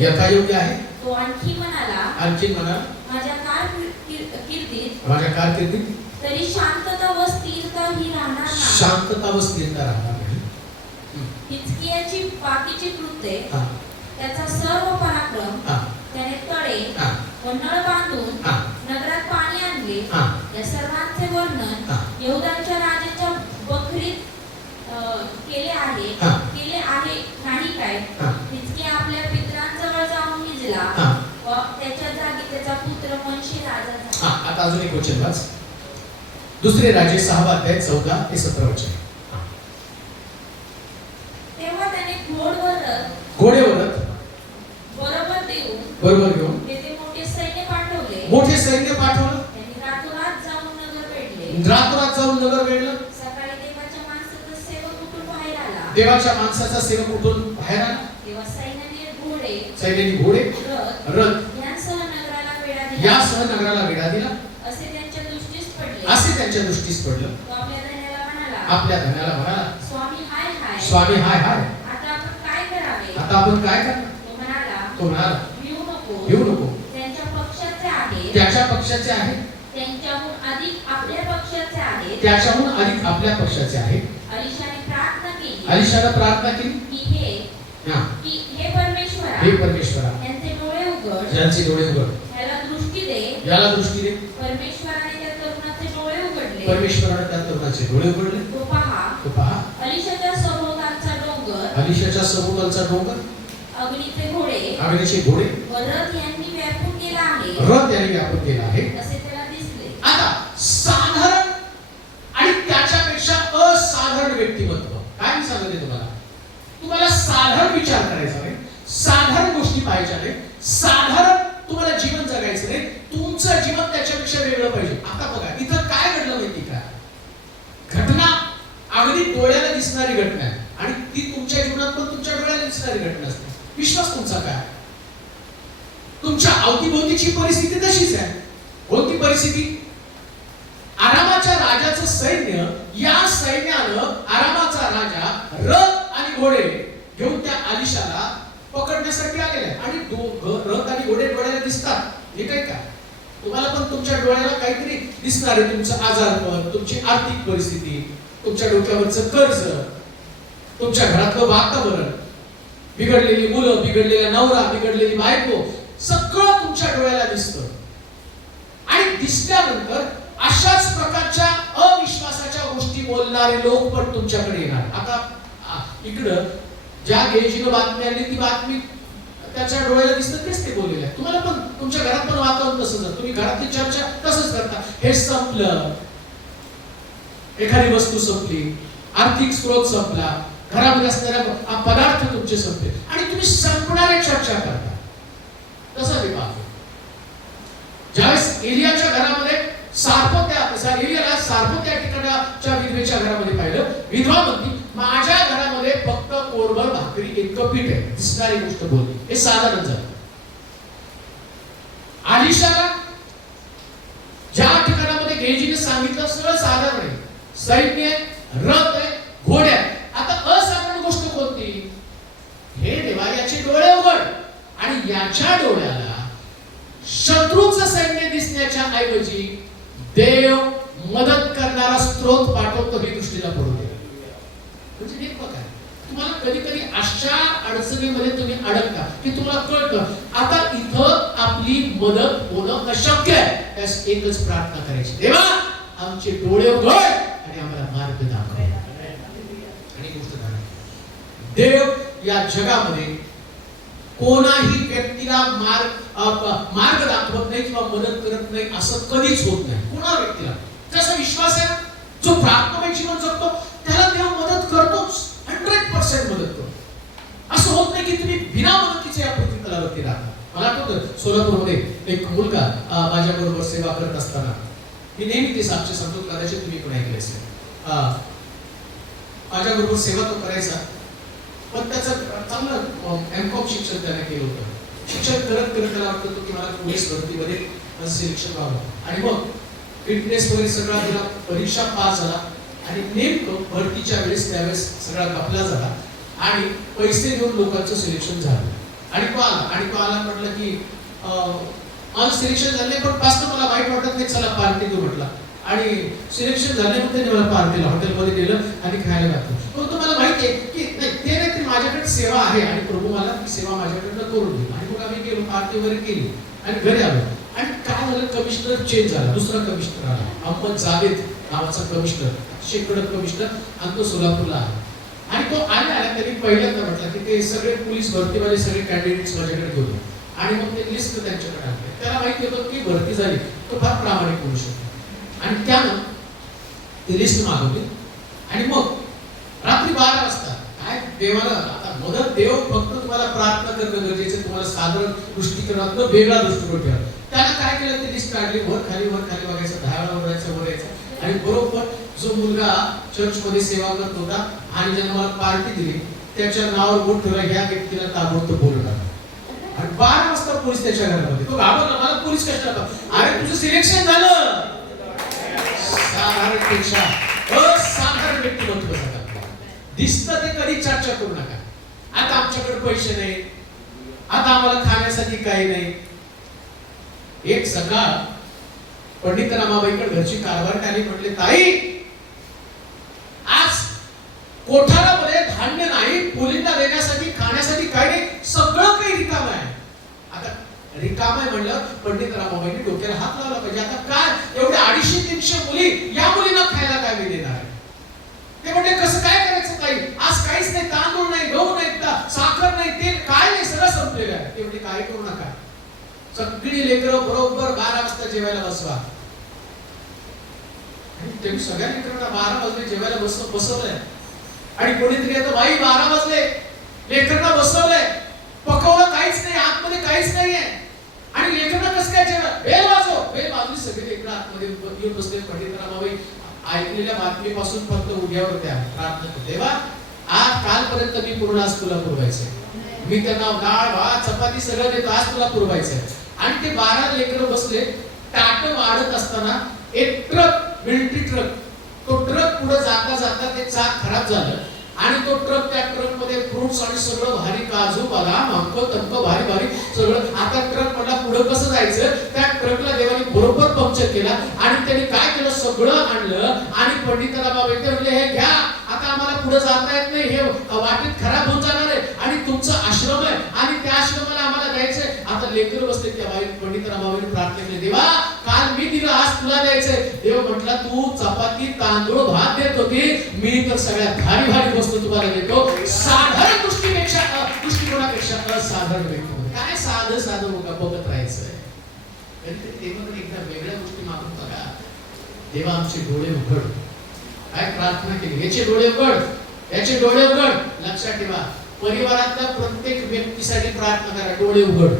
यथायोग्य आहे. तो आणखी म्हणाला, माझ्या कारकिर्दीत तरी शांतता व स्थिरता राहणार नाही. हिजकियाची बाकीची कृत्ये, त्याचा सर्व पराक्रम, त्याने तडे व नळ बांधून नगरात पाणी आणले. या सर्वांचे वर्णन यहूदाच्या राजाच्या बकरीत केले आहे नाही काय? हिजकिया आपल्या पितरांजवळ जाऊन निजला व त्याच्या जागी त्याचा पुत्र मनशी राजा झाला. आता अजून एक वचन वाच. दुसरे राजे 6 अध्याय 14 ते 17 वचन. तेव्हा त्याने घोडेवरत बरोबर घेऊन तेथे मोठे सैन्य पाठवले. त्यांनी रातोरात जाऊन नगर वेढले. सकाळी देवाच्या माणसाचा सेवक उठून बाहेर आला. तेव्हा सैन्याने घोडे रथ यांसह नगराला वेढा दिला. असे त्यांच्या दृष्टीस पडलं. तो आपल्या धन्याला म्हणाला, स्वामी हाय आता आपण काय करणार? तो म्हणाला भिऊ नको. त्याच्या पक्षाचे आहे. त्यांच्याहून अधिक आपल्या पक्षाचे आहे. अलिशाने प्रार्थना केली की हे परमेश्वरा यांचे डोळे उघड. याला दृष्टी दे. परमेश्वराने त्या तरुणाचे डोळे उघडले. तो पहा अलिशाच्या सभोवतालचा डोंगर अग्नीचे घोडे व रथ यांनी व्यापून केला आहे असे त्याला दिसले. आता साधारण आणि त्याच्यापेक्षा असाधारण व्यक्तिमत्व काय मी सांगते तुम्हाला साधारण विचार करायचा नाही, साधारण गोष्टी पाहायच्या नाही, साधारण तुम्हाला जीवन जगायचं नाही. तुमचं जीवन त्याच्यापेक्षा वेगळं पाहिजे. आता बघा इथं काय घडलं माहिती का? घटना अगदी डोळ्याला दिसणारी घटना आहे आणि ती तुमच्या जीवनात पण तुमच्या डोळ्याला दिसणारी घटना असते. विश्वास तुमचा काय? तुमच्या अवतीभोवतीची परिस्थिती तशीच आहे. कोणती परिस्थिती? आरामाच्या राजाचं सैन्य, या सैन्यानं आरामाचा राजा रथ आणि घोडे घेऊन त्या अलिशाला पकडण्यासाठी आलेला आहे. आणि रथ आणि घोडे डोळ्याला दिसतात, हे काय का? तुम्हाला पण तुमच्या डोळ्याला काहीतरी दिसणार आहे. तुमचं आजारपण, तुमची आर्थिक परिस्थिती, तुमच्या डोक्यावरचं कर्ज, तुमच्या घरातलं वातावरण, बिघडलेली मुलं, बिघडलेला नवरा, बिघडलेली बायको, सगळं तुमच्या डोळ्याला दिसतं. आणि दिसल्यानंतर अशाच प्रकारच्या अविश्वासाच्या गोष्टी बोलणारे लोक पण तुमच्याकडे येणार. आता इकडं ज्या गेजीनं बातमी आली ती बातमी त्याच्या डोळ्याला दिसतं तेच ते बोललेलं आहे. तुम्हाला पण तुमच्या घरात पण वातावरण तसंच आहे. तुम्ही घरातली चर्चा तसंच करता. हे संपलं, एखादी वस्तू संपली, आर्थिक स्रोत संपला, घरामध्ये असणारे पदार्थ तुमचे संपले आणि तुम्ही संपणाऱ्या चर्चा करता. तसं मी पाहतो. ज्यावेळेस एलियाच्या घरामध्ये एलियाला सारपत्या ठिकाणाच्या विधवेच्या घरामध्ये पाहिलं, विधवा म्हणती माझ्या घरामध्ये फक्त कोरभर भाकरी इतकं पीठ आहे. दिसणारी गोष्ट बोलली. हे साधारण झालं. अलिशाला ज्या ठिकाणामध्ये गेजीने सांगितलं सगळं साधारण आहे. सैन्य, रथ आहे, घोडे आहे. आता असाधारण गोष्ट कोणती? हे देवा याचे डोळे उघड. आणि याच्या डोळ्याला शत्रूचं सैन्य दिसण्याच्या ऐवजी देव मदत करणारा स्रोत पाठवतो ही दृष्टीला पडू दे. म्हणजे नेमकं काय? तुम्हाला कधी कधी अशा अडचणीमध्ये तुम्ही अडकता की तुम्हाला कळतं आता इथं आपली मदत होणं अशक्य आहे. त्यास एकच प्रार्थना करायची, देवा आमचे डोळे उघड आणि आम्हाला मार्ग दाखव. आणि गोष्ट झाली, देव या जगामध्ये कोणाही व्यक्तीला मार्ग दाखवत नाही किंवा मदत करत नाही असं कधीच होत नाही. कोणा व्यक्तीला त्याचा विश्वास आहे, जो प्रार्थनामय जीवन जगतो त्याला देव मदत करतोच. 100% मदत करतो. असं होत नाही की तुम्ही बिना मदतीच्या या पृथ्वी तलावरती राहता. मला आठवतं सोलापूरमध्ये एक मुलगा माझ्या बरोबर सेवा करत असताना मी नेहमी ते साक्षी सांगतो, कदाचित तुम्ही पण ऐकले असेल. माझ्या बरोबर सेवा तो करायचा, पण त्याचं चांगलं एमकॉम शिक्षण त्याने केलं होतं. शिक्षण करत त्याला वाटत होतं की मला पोलीस भरतीमध्ये सिलेक्शन व्हावं. आणि मग फिटनेस वगैरे सगळा दिला, परीक्षा पास झाला आणि नेमकं भरतीच्या वेळेस त्यावेळेस सगळा कापला झाला आणि पैसे देऊन लोकांचं सिलेक्शन झालं. आणि तो आला म्हटलं की माझं सिलेक्शन झालं पण पास तर मला वाईट वाटत नाही, चला पार्टी देऊ म्हटला. आणि सिलेक्शन झाल्यानंतर त्यांनी मला पार्टीला हॉटेलमध्ये गेलं आणि खायला घातलं. पण तुम्हाला माहिती आहे की नाही ते नाही, माझ्याकडे सेवा आहे आणि प्रभू मला ती सेवा माझ्याकडनं करून दे. आणि मग आम्ही गेलो, आरती वगैरे केली आणि घरी आलो. आणि काय झालं, कमिशनर चेंज झाला, दुसरा कमिशनर आला, अहमद जावेद नावाचा कमिशनर, शेकडो कमिशनर, आणि तो सोलापूरला आला. आणि तो आला त्यांनी पहिल्यांदा म्हटलं की ते सगळे पोलीस भरतीवाले सगळे कॅन्डिडेट्स माझ्याकडे घेऊन, आणि मग ते लिस्ट त्यांच्याकडे आणले. त्याला माहिती होतं की भरती झाली तो फार प्रामाणिक होऊ शकतो. आणि त्यानं ती लिस्ट मागवली. आणि मग रात्री 12 वाजता काय देवाला आता मदत देव फक्त तुम्हाला प्रार्थना करणं गरजेचं, तुम्हाला साधारण दृष्टिकोनातनं वेगळा दृष्टिकोन ठेवा. त्याला काय केलं, ते लिस्ट काढली, वर खाली बघायचं, 10 वेळा वर यायचं. आणि बरोबर जो मुलगा चर्चमध्ये सेवा करत होता आणि ज्याने मला पार्टी दिली त्याच्या नावावर बोट ठेवला, ह्या व्यक्तीला ताबडतोब बोलवलं. आणि 12 वाजता पोलीस त्याच्या घरामध्ये. तो घाबरला, मला पोलीस कशाला? अरे तुझं सिलेक्शन झालं. साधारणपेक्षा असाधारण व्यक्तिमत्व झालं. दिसतं ते कधी चर्चा करू नका. आता आमच्याकडे पैसे नाही, आता आम्हाला खाण्यासाठी काही नाही. एक सकाळ पंडित रमाबाईकडे घरची कारभार आली. म्हटले, ताई आज कोठारामध्ये धान्य नाही, मुलींना देण्यासाठी खाण्यासाठी काही नाही, सगळं काही रिकाम आहे. आता रिकाम आहे म्हणलं, पंडित रमाबाईंनी डोक्याला हात लावला पाहिजे. आता काय एवढे 250-300 मुली, या मुलींना खायला काय मी देणार आहे? ते म्हणले, कसं काय करायचं ताई, आज काहीच नाही, तांदूळ नाही, गहू नाही, साखर नाही, तेल काय नाही, सगळं संपलेलं आहे. ते म्हणजे काय करू नका, सगळी लेकरं बरोबर 12 वाजता जेवायला बसवा. आणि त्यांनी सगळ्या लेकरांना 12 वाजले जेवायला बसवलंय. आणि कोणीतरी आता बाई 12 वाजले लेकरांना बसवलंय, पकवलं काहीच नाही, आतमध्ये काहीच नाहीये. आणि लेकरांना कसं काय जेवण, बेल वाजवली, सगळे लेकरं आतमध्ये येऊन बसले. पंडित रमाबाई ऐकलेल्या बातमीपासून फक्त उद्यावर त्या प्रार्थना, देवा आज कालपर्यंत मी पूर्ण, आज तुला पुरवायचंय. मी त्यांना डाळ भात चपाती सगळं देतो, आज तुला पुरवायचंय. आणि ते 12 लेकरं बसले. टाट वाढत असताना एक ट्रक, मिलिटरी ट्रक, तो ट्रक पुढे जाता जाता ते चाक खराब झालं. आणि तो ट्रक, त्या ट्रक मध्ये फ्रुट्स आणि सगळं भारी, काजू बदाम आंबो तंबो भारी सगळं. आता ट्रक म्हणला पुढे कसं जायचं, त्या ट्रकला देवाने बरोबर पंक्चर केला. आणि त्यांनी काय केलं, सगळं आणलं. आणि पंडिताला बाबा म्हणले, हे घ्या, आता आम्हाला पुढे जाता येत नाही, हे वाटेत खराब होऊन जाणार आहे, आणि तुमचा आश्रम आहे आणि त्या आश्रमाला आम्हाला द्यायचंय. आता लेकर बसले. त्या बाई पंडित रमाबाईंनी प्रार्थना केली, देवा काल मी दिलं, आज तुला द्यायचंय. देव म्हटला, तू चपाती तांदूळ भात देत होती, मी तर सगळ्यात भारी वस्तू तुम्हाला देतो. साधारण दृष्टिकोनापेक्षा असाधारण व्यक्ती. काय साधं बघत राहायचंय. कधीतरी एकदा वेगळ्या गोष्टी मागून बघा. देवा आमचे डोळे उघड. काय प्रार्थना केली, याचे डोळे उघड, याचे डोळे उघड. लक्षात ठेवा, परिवारातल्या प्रत्येक व्यक्तीसाठी प्रार्थना करा, डोळे उघड.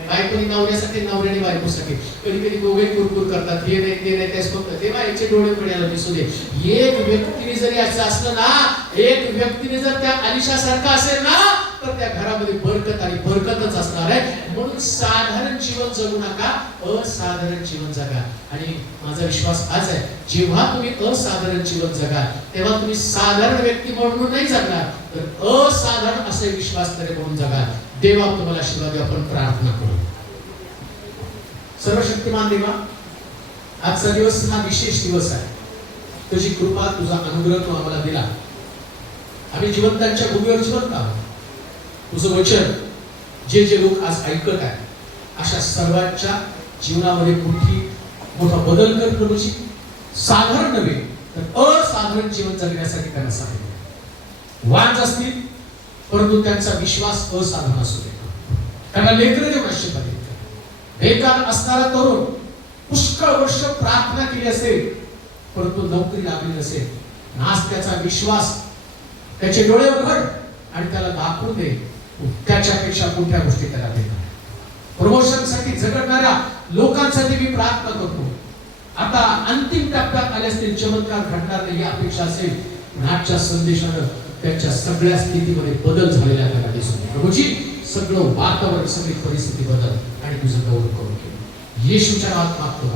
बायकोनी नवऱ्यासाठी, नवऱ्याने बायकोसाठी. कधी दोघे कुरकुर करतात, हे नाही ते नाही, त्याच फक्त तेव्हा याचे डोळे पडायला दिसू दे. एक व्यक्तीने जरी असं असलं ना, एक व्यक्तीने जर त्या अलिशा सारखा असेल ना, तर त्या घरामध्ये बरकत आणि बरकतच असणार आहे. म्हणून साधारण जीवन जगू नका, असाधारण जीवन जगा. आणि माझा विश्वास हाच आहे, जेव्हा तुम्ही असाधारण जीवन जगा तेव्हा तुम्ही साधारण व्यक्ती म्हणून नाही जगणार, तर असाधारण असे विश्वास तरी म्हणून जगा. देवा तुम्हाला आशीर्वाद द्या. आपण प्रार्थना करू. सर्वशक्तिमान देवा, आजचा दिवस हा विशेष दिवस आहे. तुझी कृपा, तुझा अनुग्रह तू आम्हाला दिला. आम्ही जिवंतांच्या भूमीवर जिवंत आहोत. तुझं वचन जे लोक आज ऐकत आहेत अशा सर्वांच्या जीवनामध्ये मोठा बदल कर प्रभूजी. साधारण नव्हे तर असाधारण जीवन जगण्यासाठी त्यांना सांगितलं. वांज असतील परंतु त्यांचा विश्वास असाधारण असू दे. त्यांना लेकरं देऊन आशीर्वाद दे. बेकार असणारा तरुण पुष्कळ वर्ष प्रार्थना केली असेल परंतु नोकरी लागली नसेल, आज त्याचा विश्वास, त्याचे डोळे उघड आणि त्याला दाखवून दे त्याच्यापेक्षा मोठ्या गोष्टी त्याला देणार. प्रमोशनसाठी झगडणाऱ्या लोकांसाठी मी प्रार्थना करतो. आता अंतिम टप्प्यात आले असतील, चमत्कार घडणार नाही अपेक्षा असेल, आजच्या संदेशानं त्यांच्या सगळ्या स्थितीमध्ये बदल झालेला आपल्याला दिसून येतो. प्रभूजी, सगळं वातावरण, सगळी परिस्थिती बदल आणि तुझं गौरव करून घे. येशूच्या नावात मागतो.